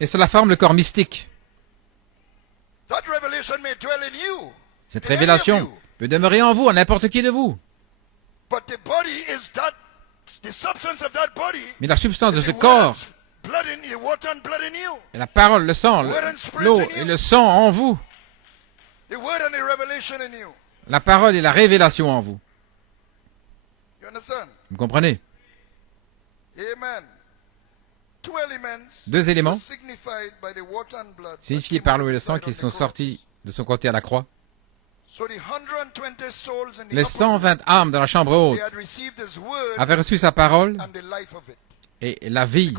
Et cela forme le corps mystique. Cette révélation peut demeurer en vous, à n'importe qui de vous. Mais la substance de ce corps, et la parole, le sang, l'eau et le sang en vous. La parole et la révélation en vous. Vous comprenez? Deux éléments signifiés par l'eau et le sang qui sont sortis de son côté à la croix. Les 120 âmes de la chambre haute avaient reçu sa parole et la vie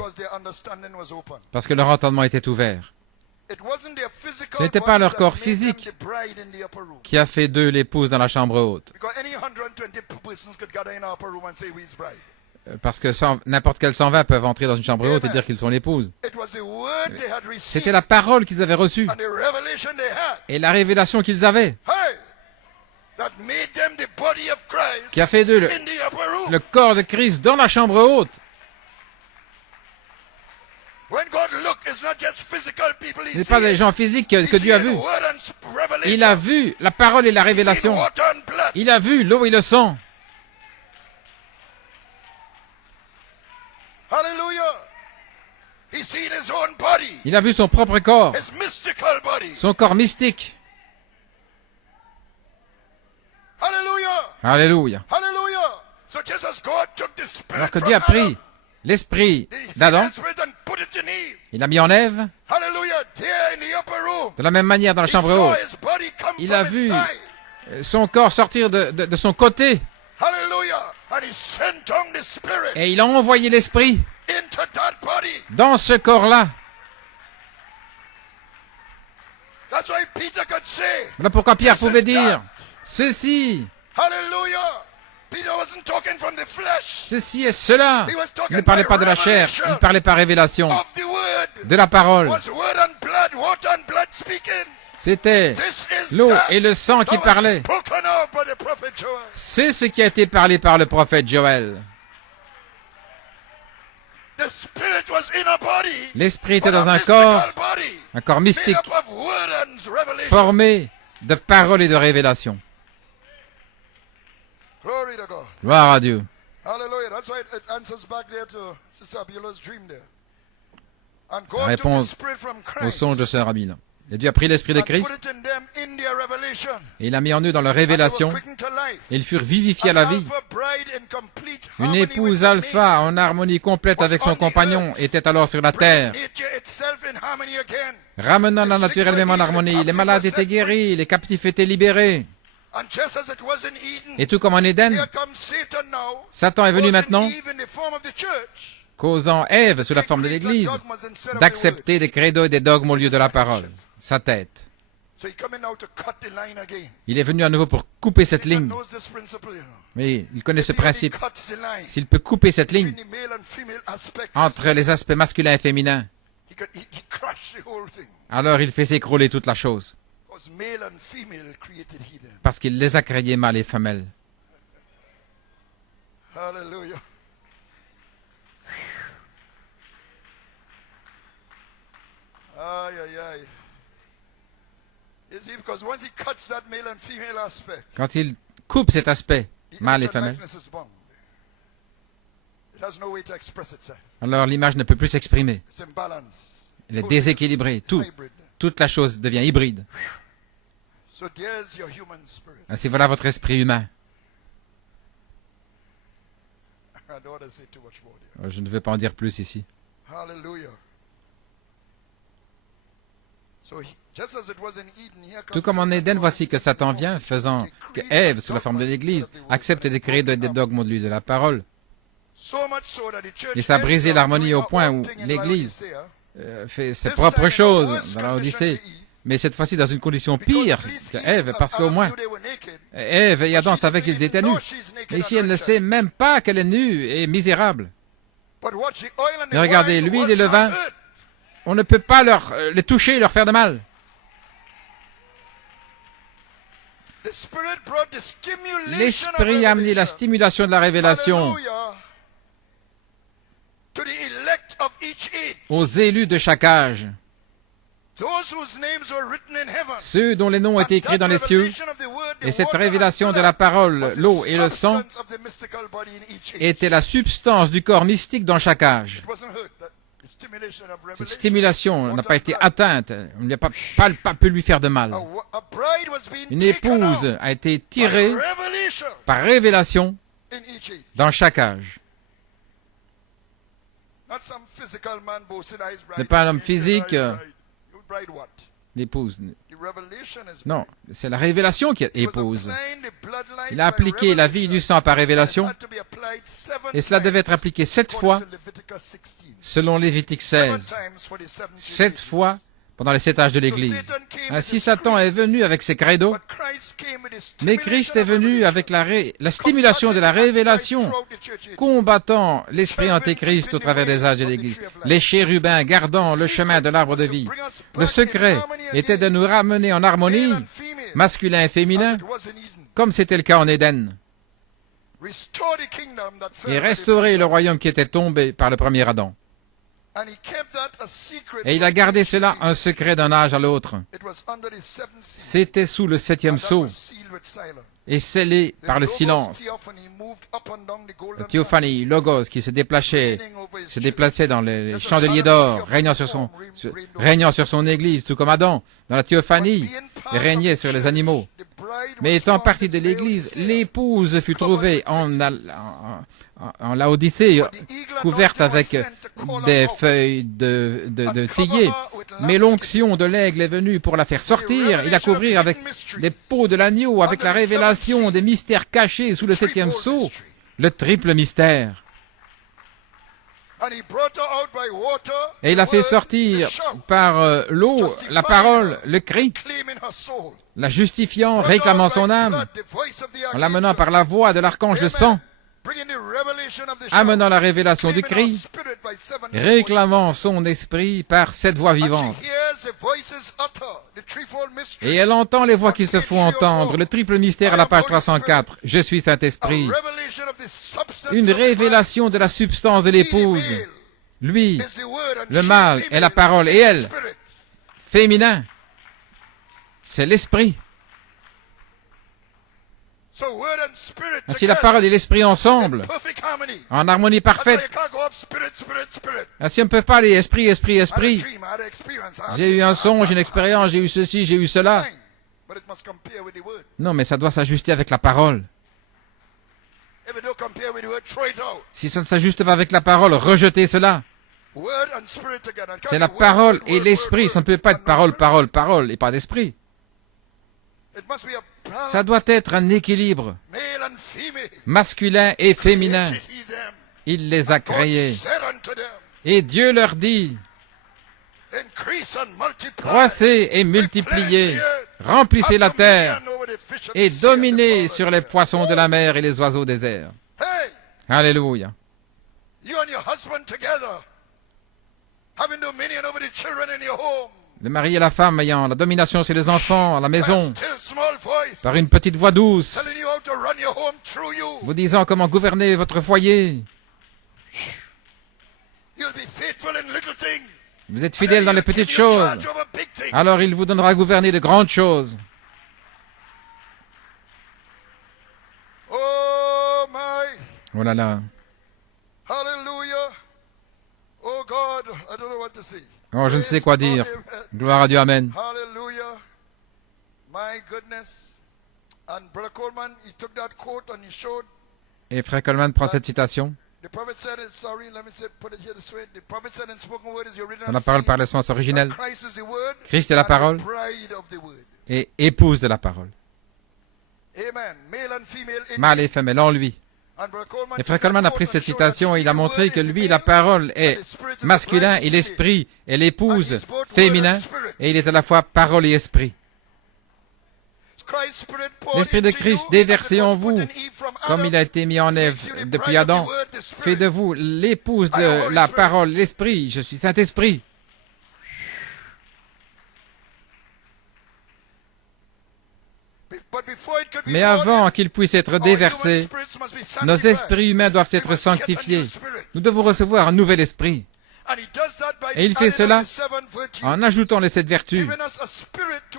parce que leur entendement était ouvert. Ce n'était pas leur corps physique qui a fait d'eux l'épouse dans la chambre haute. Parce que n'importe quel 120 peuvent entrer dans une chambre haute et dire qu'ils sont l'épouse. C'était la parole qu'ils avaient reçue et la révélation qu'ils avaient qui a fait d'eux le corps de Christ dans la chambre haute. Ce n'est pas des gens physiques que Dieu a vus. Il a vu la parole et la révélation. Il a vu l'eau et le sang. Il a vu son propre corps, son corps mystique. Alléluia. Alors que Dieu a pris l'esprit d'Adam, il l'a mis en Ève. De la même manière, dans la chambre haute, il a vu son corps sortir de son côté. Et il a envoyé l'esprit dans ce corps-là. Voilà pourquoi Pierre pouvait dire ceci. Ceci est cela. Il ne parlait pas de la chair, il parlait par révélation de la parole. C'était l'eau et le sang qui parlaient. C'est ce qui a été parlé par le prophète Joël. L'esprit était dans un corps mystique, formé de paroles et de révélations. Gloire à Dieu. Ça répond au songe de Sœur Abila. Et Dieu a pris l'esprit de Christ et il l'a mis en eux dans leur révélation. Et ils furent vivifiés à la vie. Une épouse alpha en harmonie complète avec son compagnon était alors sur la terre, ramenant la nature elle-même en harmonie. Les malades étaient guéris, les captifs étaient libérés. Et tout comme en Éden, Satan est venu maintenant, causant Ève, sous la forme de l'Église, d'accepter des credos et des dogmes au lieu de la parole. Sa tête. Il est venu à nouveau pour couper cette ligne. Mais il connaît ce principe. S'il peut couper cette ligne entre les aspects masculins et féminins, alors il fait s'écrouler toute la chose. Parce qu'il les a créés mâles et femelles. Hallelujah. Aïe, aïe, aïe. Quand il coupe cet aspect, mâle et femelle, alors l'image ne peut plus s'exprimer. Elle est déséquilibrée. Toute la chose devient hybride. Ainsi, voilà votre esprit humain. Je ne vais pas en dire plus ici. Tout comme en Éden, voici que Satan vient, faisant que Ève, sous la forme de l'Église, accepte des credos et des dogmes au lieu de la parole. Et ça a brisé l'harmonie au point où l'Église fait ses propres choses dans l'Odyssée. Mais cette fois-ci dans une condition pire que Ève, parce qu'au moins, Ève et Adam savaient qu'ils étaient nus. Mais ici, elle ne sait même pas qu'elle est nue et misérable. Mais regardez, l'huile et le vin, on ne peut pas les toucher et leur faire de mal. L'Esprit a amené la stimulation de la révélation aux élus de chaque âge. Ceux dont les noms ont été écrits dans les cieux, et cette révélation de la parole, l'eau et le sang, était la substance du corps mystique dans chaque âge. Cette stimulation n'a pas été atteinte, on n'a pas pu lui faire de mal. Une épouse a été tirée par révélation dans chaque âge. Ce n'est pas un homme physique, l'épouse. Non, c'est la révélation qui est épouse. Il a appliqué la vie du sang par révélation, et cela devait être appliqué 7 fois, selon Lévitique 16. 7 fois pendant les 7 âges de l'Église. Ainsi, Satan est venu avec ses credos, mais Christ est venu avec la stimulation de la révélation, combattant l'esprit antéchrist au travers des âges de l'Église. Les chérubins gardant le chemin de l'arbre de vie. Le secret était de nous ramener en harmonie, masculin et féminin, comme c'était le cas en Éden, et restaurer le royaume qui était tombé par le premier Adam. Et il a gardé cela un secret d'un âge à l'autre. C'était sous le 7e sceau et scellé par le silence. La théophanie, Logos, qui se déplaçait dans les chandeliers d'or, régnant sur son église, tout comme Adam, dans la théophanie, il régnait sur les animaux. Mais étant partie de l'église, l'épouse fut trouvée en Laodicée, couverte avec des feuilles de figuier. Mais l'onction de l'aigle est venue pour la faire sortir et la couvrir avec des peaux de l'agneau, avec la révélation des mystères cachés sous le 7e sceau, le triple mystère. Et il a fait sortir par l'eau, la parole, le cri, la justifiant, réclamant son âme, en l'amenant par la voix de l'archange de sang, amenant la révélation du Christ, réclamant son esprit par cette voix vivante. Et elle entend les voix qui se font entendre, le triple mystère à la page 304, je suis Saint-Esprit. Une révélation de la substance de l'épouse, Lui, le mâle est la parole, et elle, féminin, c'est l'esprit. Ainsi, la parole et l'esprit ensemble, en harmonie parfaite. Ainsi, on ne peut pas aller esprit, esprit, esprit. J'ai eu un songe, une expérience, j'ai eu ceci, j'ai eu cela. Non, mais ça doit s'ajuster avec la parole. Si ça ne s'ajuste pas avec la parole, rejetez cela. C'est la parole et l'esprit. Ça ne peut pas être parole, parole, parole et pas d'esprit. Ça doit être un équilibre masculin et féminin. Il les a créés. Et Dieu leur dit, croissez et multipliez, remplissez la terre et dominez sur les poissons de la mer et les oiseaux des airs. Alléluia. Le mari et la femme ayant la domination sur les enfants à la maison, par une petite voix douce, vous disant comment gouverner votre foyer. Vous êtes fidèle dans les petites choses, alors il vous donnera à gouverner de grandes choses. Oh là là. Oh, je ne sais quoi dire. Gloire à Dieu, amen. Et Frère Coleman prend cette citation. Dans la parole par l'essence originelle, Christ est la parole et épouse de la parole. Mâle et femelle en lui. Et Frère Coleman a pris cette citation et il a montré que lui, la parole est masculin et l'esprit est l'épouse féminin et il est à la fois parole et esprit. L'esprit de Christ déversé en vous, comme il a été mis en œuvre depuis Adam, fait de vous l'épouse de la parole, l'esprit. Je suis Saint-Esprit. Mais avant qu'il puisse être déversé, nos esprits humains doivent être sanctifiés. Nous devons recevoir un nouvel esprit. Et il fait cela en ajoutant les 7 vertus,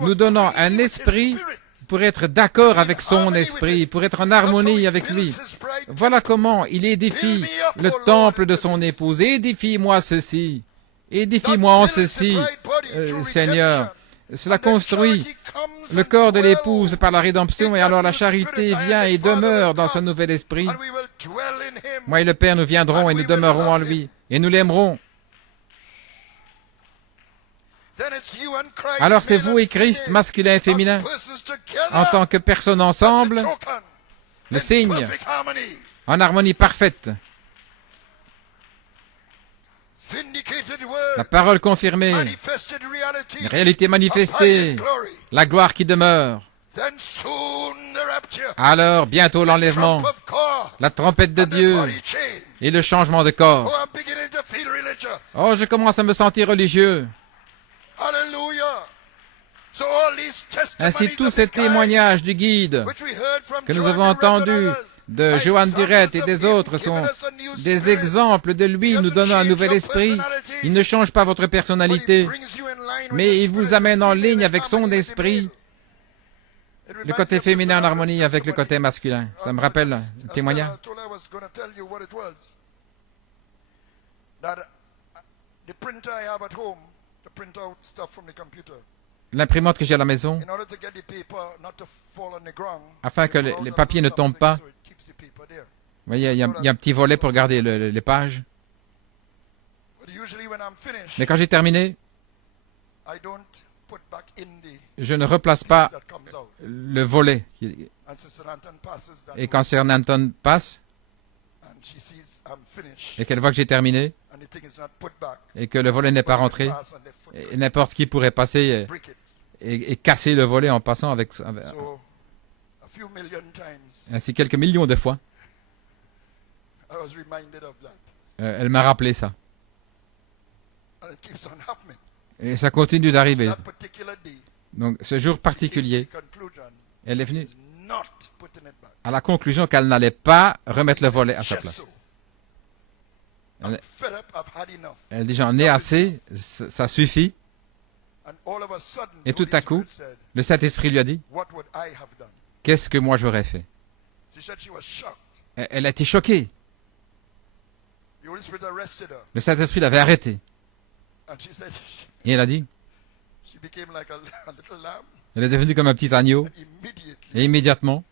nous donnant un esprit pour être d'accord avec son esprit, pour être en harmonie avec lui. Voilà comment il édifie le temple de son épouse. Édifie-moi ceci. Édifie-moi en ceci, Seigneur. Cela construit le corps de l'épouse par la rédemption et alors la charité vient et demeure dans ce nouvel esprit. Moi et le Père, nous viendrons et nous demeurerons en lui et nous l'aimerons. Alors c'est vous et Christ, masculin et féminin, en tant que personnes ensemble, le signe, en harmonie parfaite. La parole confirmée, la réalité manifestée, la gloire qui demeure. Alors, bientôt l'enlèvement, la trompette de Dieu et le changement de corps. Oh, je commence à me sentir religieux. Ainsi, tous ces témoignages du guide que nous avons entendus de Johann Durette et des autres sont des exemples de lui nous donnant un nouvel esprit. Il ne change pas votre personnalité, mais il vous amène en ligne avec son esprit. Le côté féminin en harmonie avec le côté masculin. Ça me rappelle un témoignage. L'imprimante que j'ai à la maison, afin que les papiers ne tombent pas. Vous voyez, il y a un petit volet pour garder les pages. Mais quand j'ai terminé, je ne replace pas le volet. Et quand Sir Nanton passe, et qu'elle voit que j'ai terminé, et que le volet n'est pas rentré, et n'importe qui pourrait passer et casser le volet en passant avec ainsi quelques millions de fois. Elle m'a rappelé ça. Et ça continue d'arriver. Donc, ce jour particulier, elle est venue à la conclusion qu'elle n'allait pas remettre le volet à sa place. Elle dit, j'en ai assez, ça suffit. Et tout à coup, le Saint-Esprit lui a dit, qu'est-ce que moi j'aurais fait? Elle a été choquée. Le Saint-Esprit l'avait arrêtée. Et elle a dit, elle est devenue comme un petit agneau. Et immédiatement,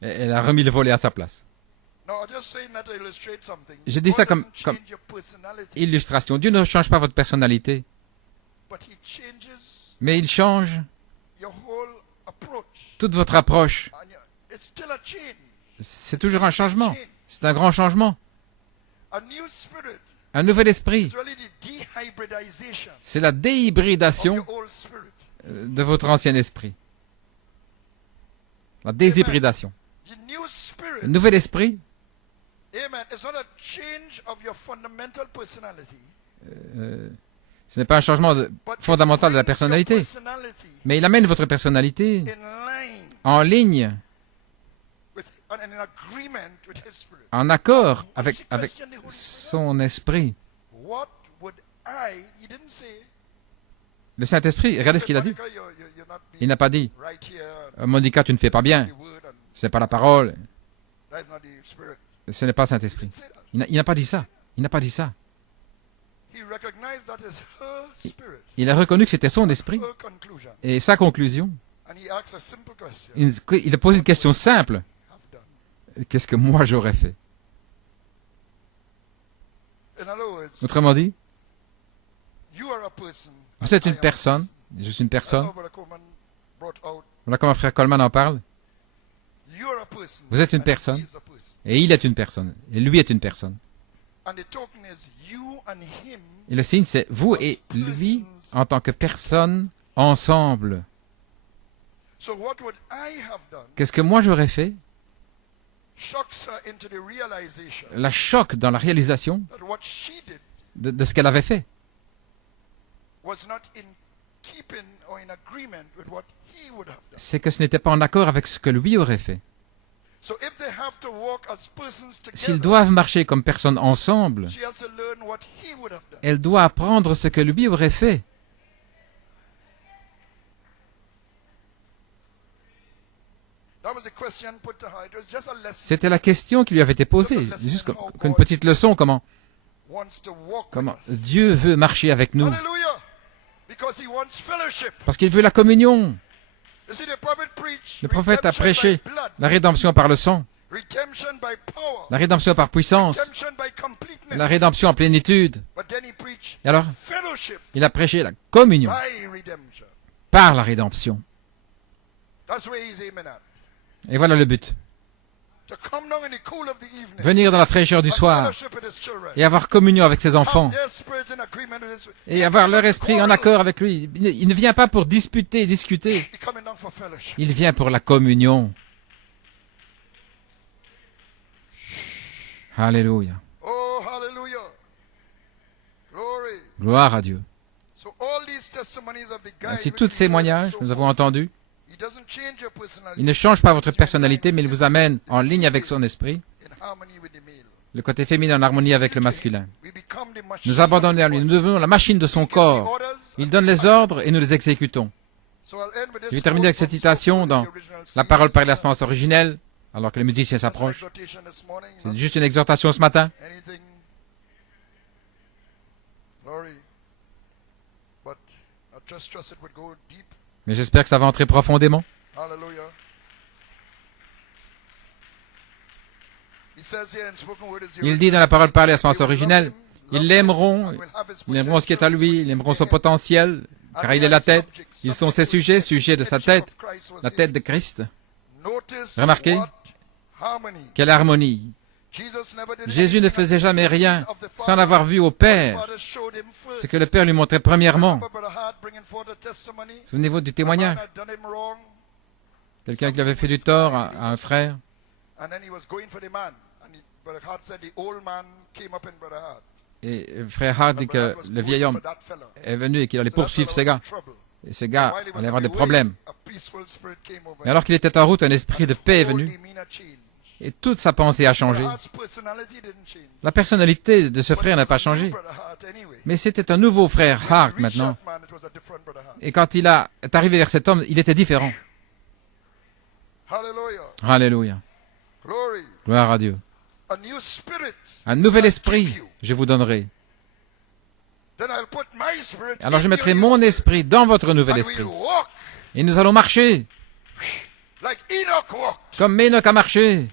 elle a remis le volet à sa place. Je dis ça comme illustration. Dieu ne change pas votre personnalité, mais il change toute votre approche. C'est toujours un changement. C'est un grand changement. Un nouvel esprit. C'est la déhybridation de votre ancien esprit. La déshybridation. Le nouvel esprit, ce n'est pas un changement fondamental de la personnalité, mais il amène votre personnalité en ligne, en accord avec son esprit. Le Saint-Esprit, regardez ce qu'il a dit. Il n'a pas dit, Monica, tu ne fais pas bien. Ce n'est pas la parole. Ce n'est pas Saint-Esprit. Il n'a pas dit ça. Il n'a pas dit ça. Il a reconnu que c'était son esprit et sa conclusion. Il a posé une question simple. Qu'est-ce que moi j'aurais fait? Autrement dit, vous êtes une personne, je suis une personne. Voilà comment frère Coleman en parle. Vous êtes une personne, et il est une personne, et lui est une personne. Et le signe, c'est vous et lui en tant que personne ensemble. Qu'est-ce que moi j'aurais fait? La choque dans la réalisation de ce qu'elle avait fait. C'est que ce n'était pas en accord avec ce que lui aurait fait. S'ils doivent marcher comme personnes ensemble, elle doit apprendre ce que lui aurait fait. C'était la question qui lui avait été posée, juste comme une petite leçon, comment Dieu veut marcher avec nous. Parce qu'il veut la communion. Le prophète a prêché la rédemption par le sang, la rédemption par puissance, la rédemption en plénitude. Et alors, il a prêché la communion par la rédemption. Et voilà le but. Venir dans la fraîcheur du soir et avoir communion avec ses enfants et avoir leur esprit en accord avec lui. Il ne vient pas pour disputer, discuter. Il vient pour la communion. Alléluia. Gloire à Dieu. Ainsi, tous ces témoignages que nous avons entendus, il ne change pas votre personnalité, mais il vous amène en ligne avec son esprit, le côté féminin en harmonie avec le masculin. Nous abandonnons à lui, nous devenons la machine de son corps. Il donne les ordres et nous les exécutons. Je vais terminer avec cette citation dans la parole par la semence originelle, alors que les musiciens s'approchent. C'est juste une exhortation ce matin. Mais j'espère que ça va entrer profondément. Il dit dans la parole parlée à semence originelle, ils l'aimeront ce qui est à lui, ils aimeront son potentiel, car il est la tête. Ils sont ses sujets, sujets de sa tête, la tête de Christ. Remarquez, quelle harmonie. Jésus ne faisait jamais rien sans l'avoir vu au Père. C'est que le Père lui montrait premièrement. Souvenez-vous du témoignage. Quelqu'un qui avait fait du tort à un frère. Et frère Hart dit que le vieil homme est venu et qu'il allait poursuivre ce gars. Et ce gars allait avoir des problèmes. Mais alors qu'il était en route, un esprit de paix est venu. Et toute sa pensée a changé. Brother Hart's personality didn't change. La personnalité de ce frère n'a pas changé. Brother Hart anyway. Mais c'était un nouveau frère Hart maintenant. That man, it was a different Brother Hart. Et quand il est arrivé vers cet homme, il était différent. Hallelujah. Alléluia. Glory. Gloire à Dieu. A new spirit. Un nouvel I esprit, give you. je vous donnerai. Then I'll put my spirit Alors je in mettrai your mon new spirit, esprit dans votre nouvel and esprit. we'll walk Et nous allons marcher, like Enoch walked. comme Enoch a marché.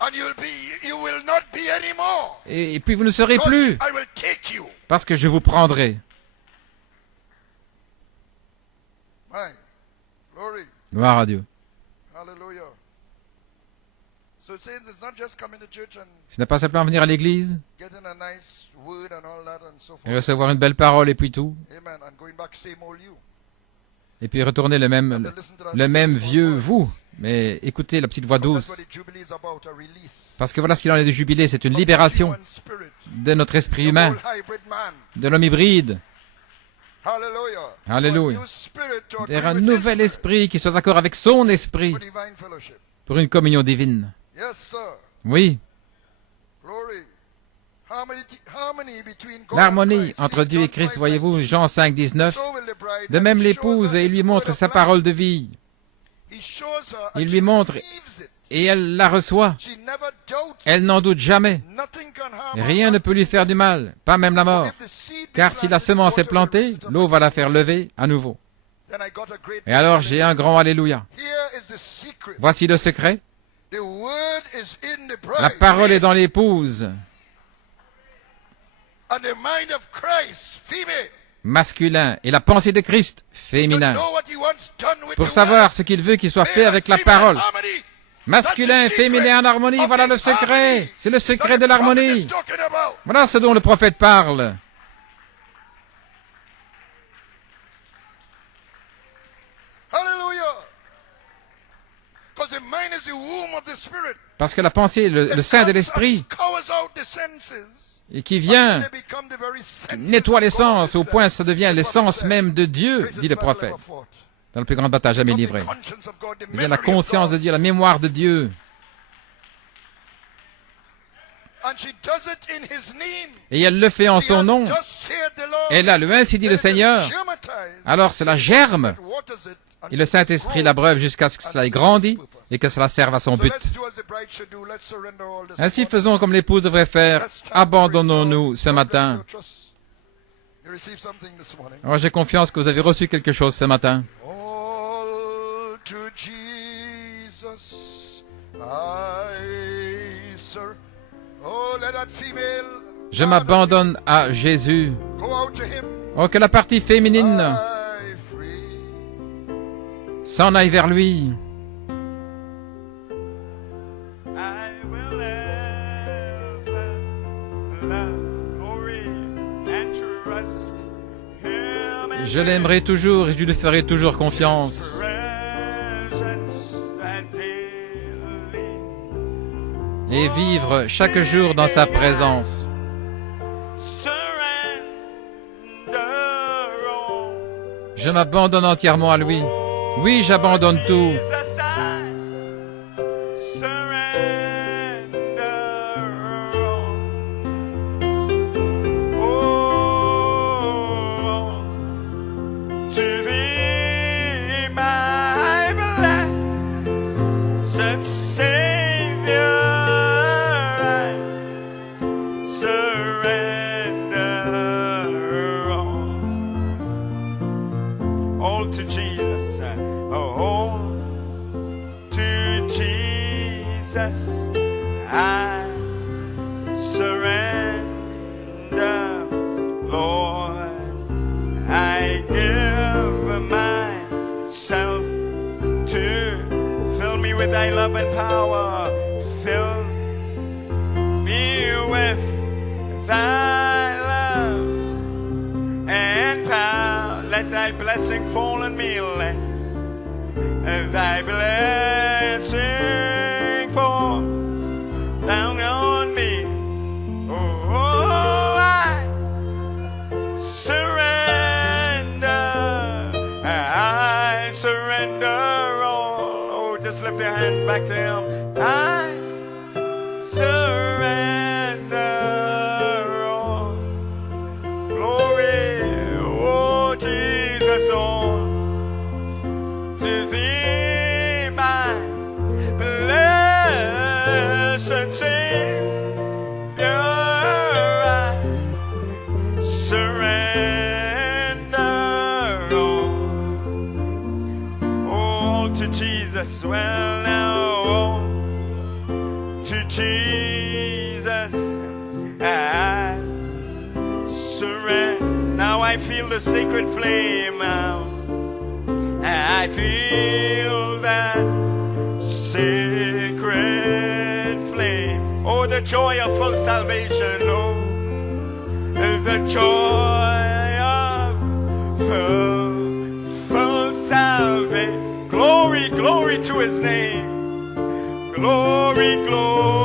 And you will not be anymore. Et puis vous ne serez Because plus, I will take you. parce que je vous prendrai. My glory. Gloire à Dieu. Hallelujah. So saints, it's not just coming to church and Ce n'est pas simplement venir à l'église getting a nice word and all that and so et forth. recevoir une belle parole et puis tout. Amen. And going back same old you. Et puis retourner le And même, to listen to that le still même small vieux voice. vous. Mais écoutez la petite voix But that's douce. what the Jubilee is about, a release. Parce que voilà ce qu'il en est de jubilé, c'est une From the libération human spirit, de notre esprit the humain, whole hybrid man. de l'homme hybride, Hallelujah. Alléluia. To a new spirit, to vers agree un with his nouvel spirit esprit qui soit d'accord avec son esprit for divine fellowship. pour une communion divine. Yes, sir. Oui, Glory. Harmony between God and l'harmonie Christ. entre See, Dieu et John Christ, 5:19. voyez-vous, Jean 5, 19. So will the bride, De and même he l'épouse, shows her et il lui his montre word sa of parole de vie, life. He shows her Il and lui she montre receives it. et elle la reçoit. She never doubts. Elle n'en doute jamais. Nothing can harm her, Rien ne peut lui faire du mal, pas même la mort. If the seed be Car si la planted, semence est water will plantée, raise it up l'eau va la again. faire lever à nouveau. Then I got a great Et alors j'ai un grand Alléluia. Here is the secret. Voici le secret. The word is in the bride. La parole est dans l'épouse, And the mind of Christ, female. masculin, et la pensée de Christ, To féminin. know what he wants done with Pour the savoir word. ce qu'il veut qu'il soit Male fait and avec la female parole. harmony. Masculin et féminin en harmonie, voilà le secret. C'est le secret de l'harmonie. Voilà ce dont le prophète parle. Parce que la pensée est le sein de l'esprit et qui vient, nettoie l'essence au point que ça devient l'essence même de Dieu, dit le prophète, dans la plus grande bataille jamais livrée. Il vient la conscience de Dieu, la mémoire de Dieu. Et elle le fait en son nom. Et là, le ainsi dit le Seigneur. Alors cela germe. Et le Saint-Esprit l'abreuve jusqu'à ce que cela ait grandi et que cela serve à son but. Ainsi faisons comme l'épouse devrait faire. Abandonnons-nous ce matin. Alors j'ai confiance que vous avez reçu quelque chose ce matin. All to Jesus I surrender. Oh, let that female Je m'abandonne à Jésus. go out to him. Oh, que la partie féminine I free. s'en aille vers lui. I will ever love, glory, and trust him and Je l'aimerai toujours et je lui ferai toujours confiance. presence and daily. Et vivre chaque jour dans sa présence. Surrender all. Je m'abandonne entièrement à lui. Oui, j'abandonne tout. Jesus, I surrender all. Oh, to thee, my blessed Savior, I surrender all to Jesus, all to Jesus, I surrender, Lord, I give myself to fill me with thy love and power, fill me with thy love and power. Let thy blessing fall on me, let thy blessing fall down on me. Oh, I surrender all. Oh, just lift your hands back to him. I Jesus. Well, now to Jesus I surrender. Now I feel the sacred flame now. I feel that sacred flame. Oh, the joy of full salvation. Oh, the joy of full salvation. Glory, glory to his name. Glory, glory.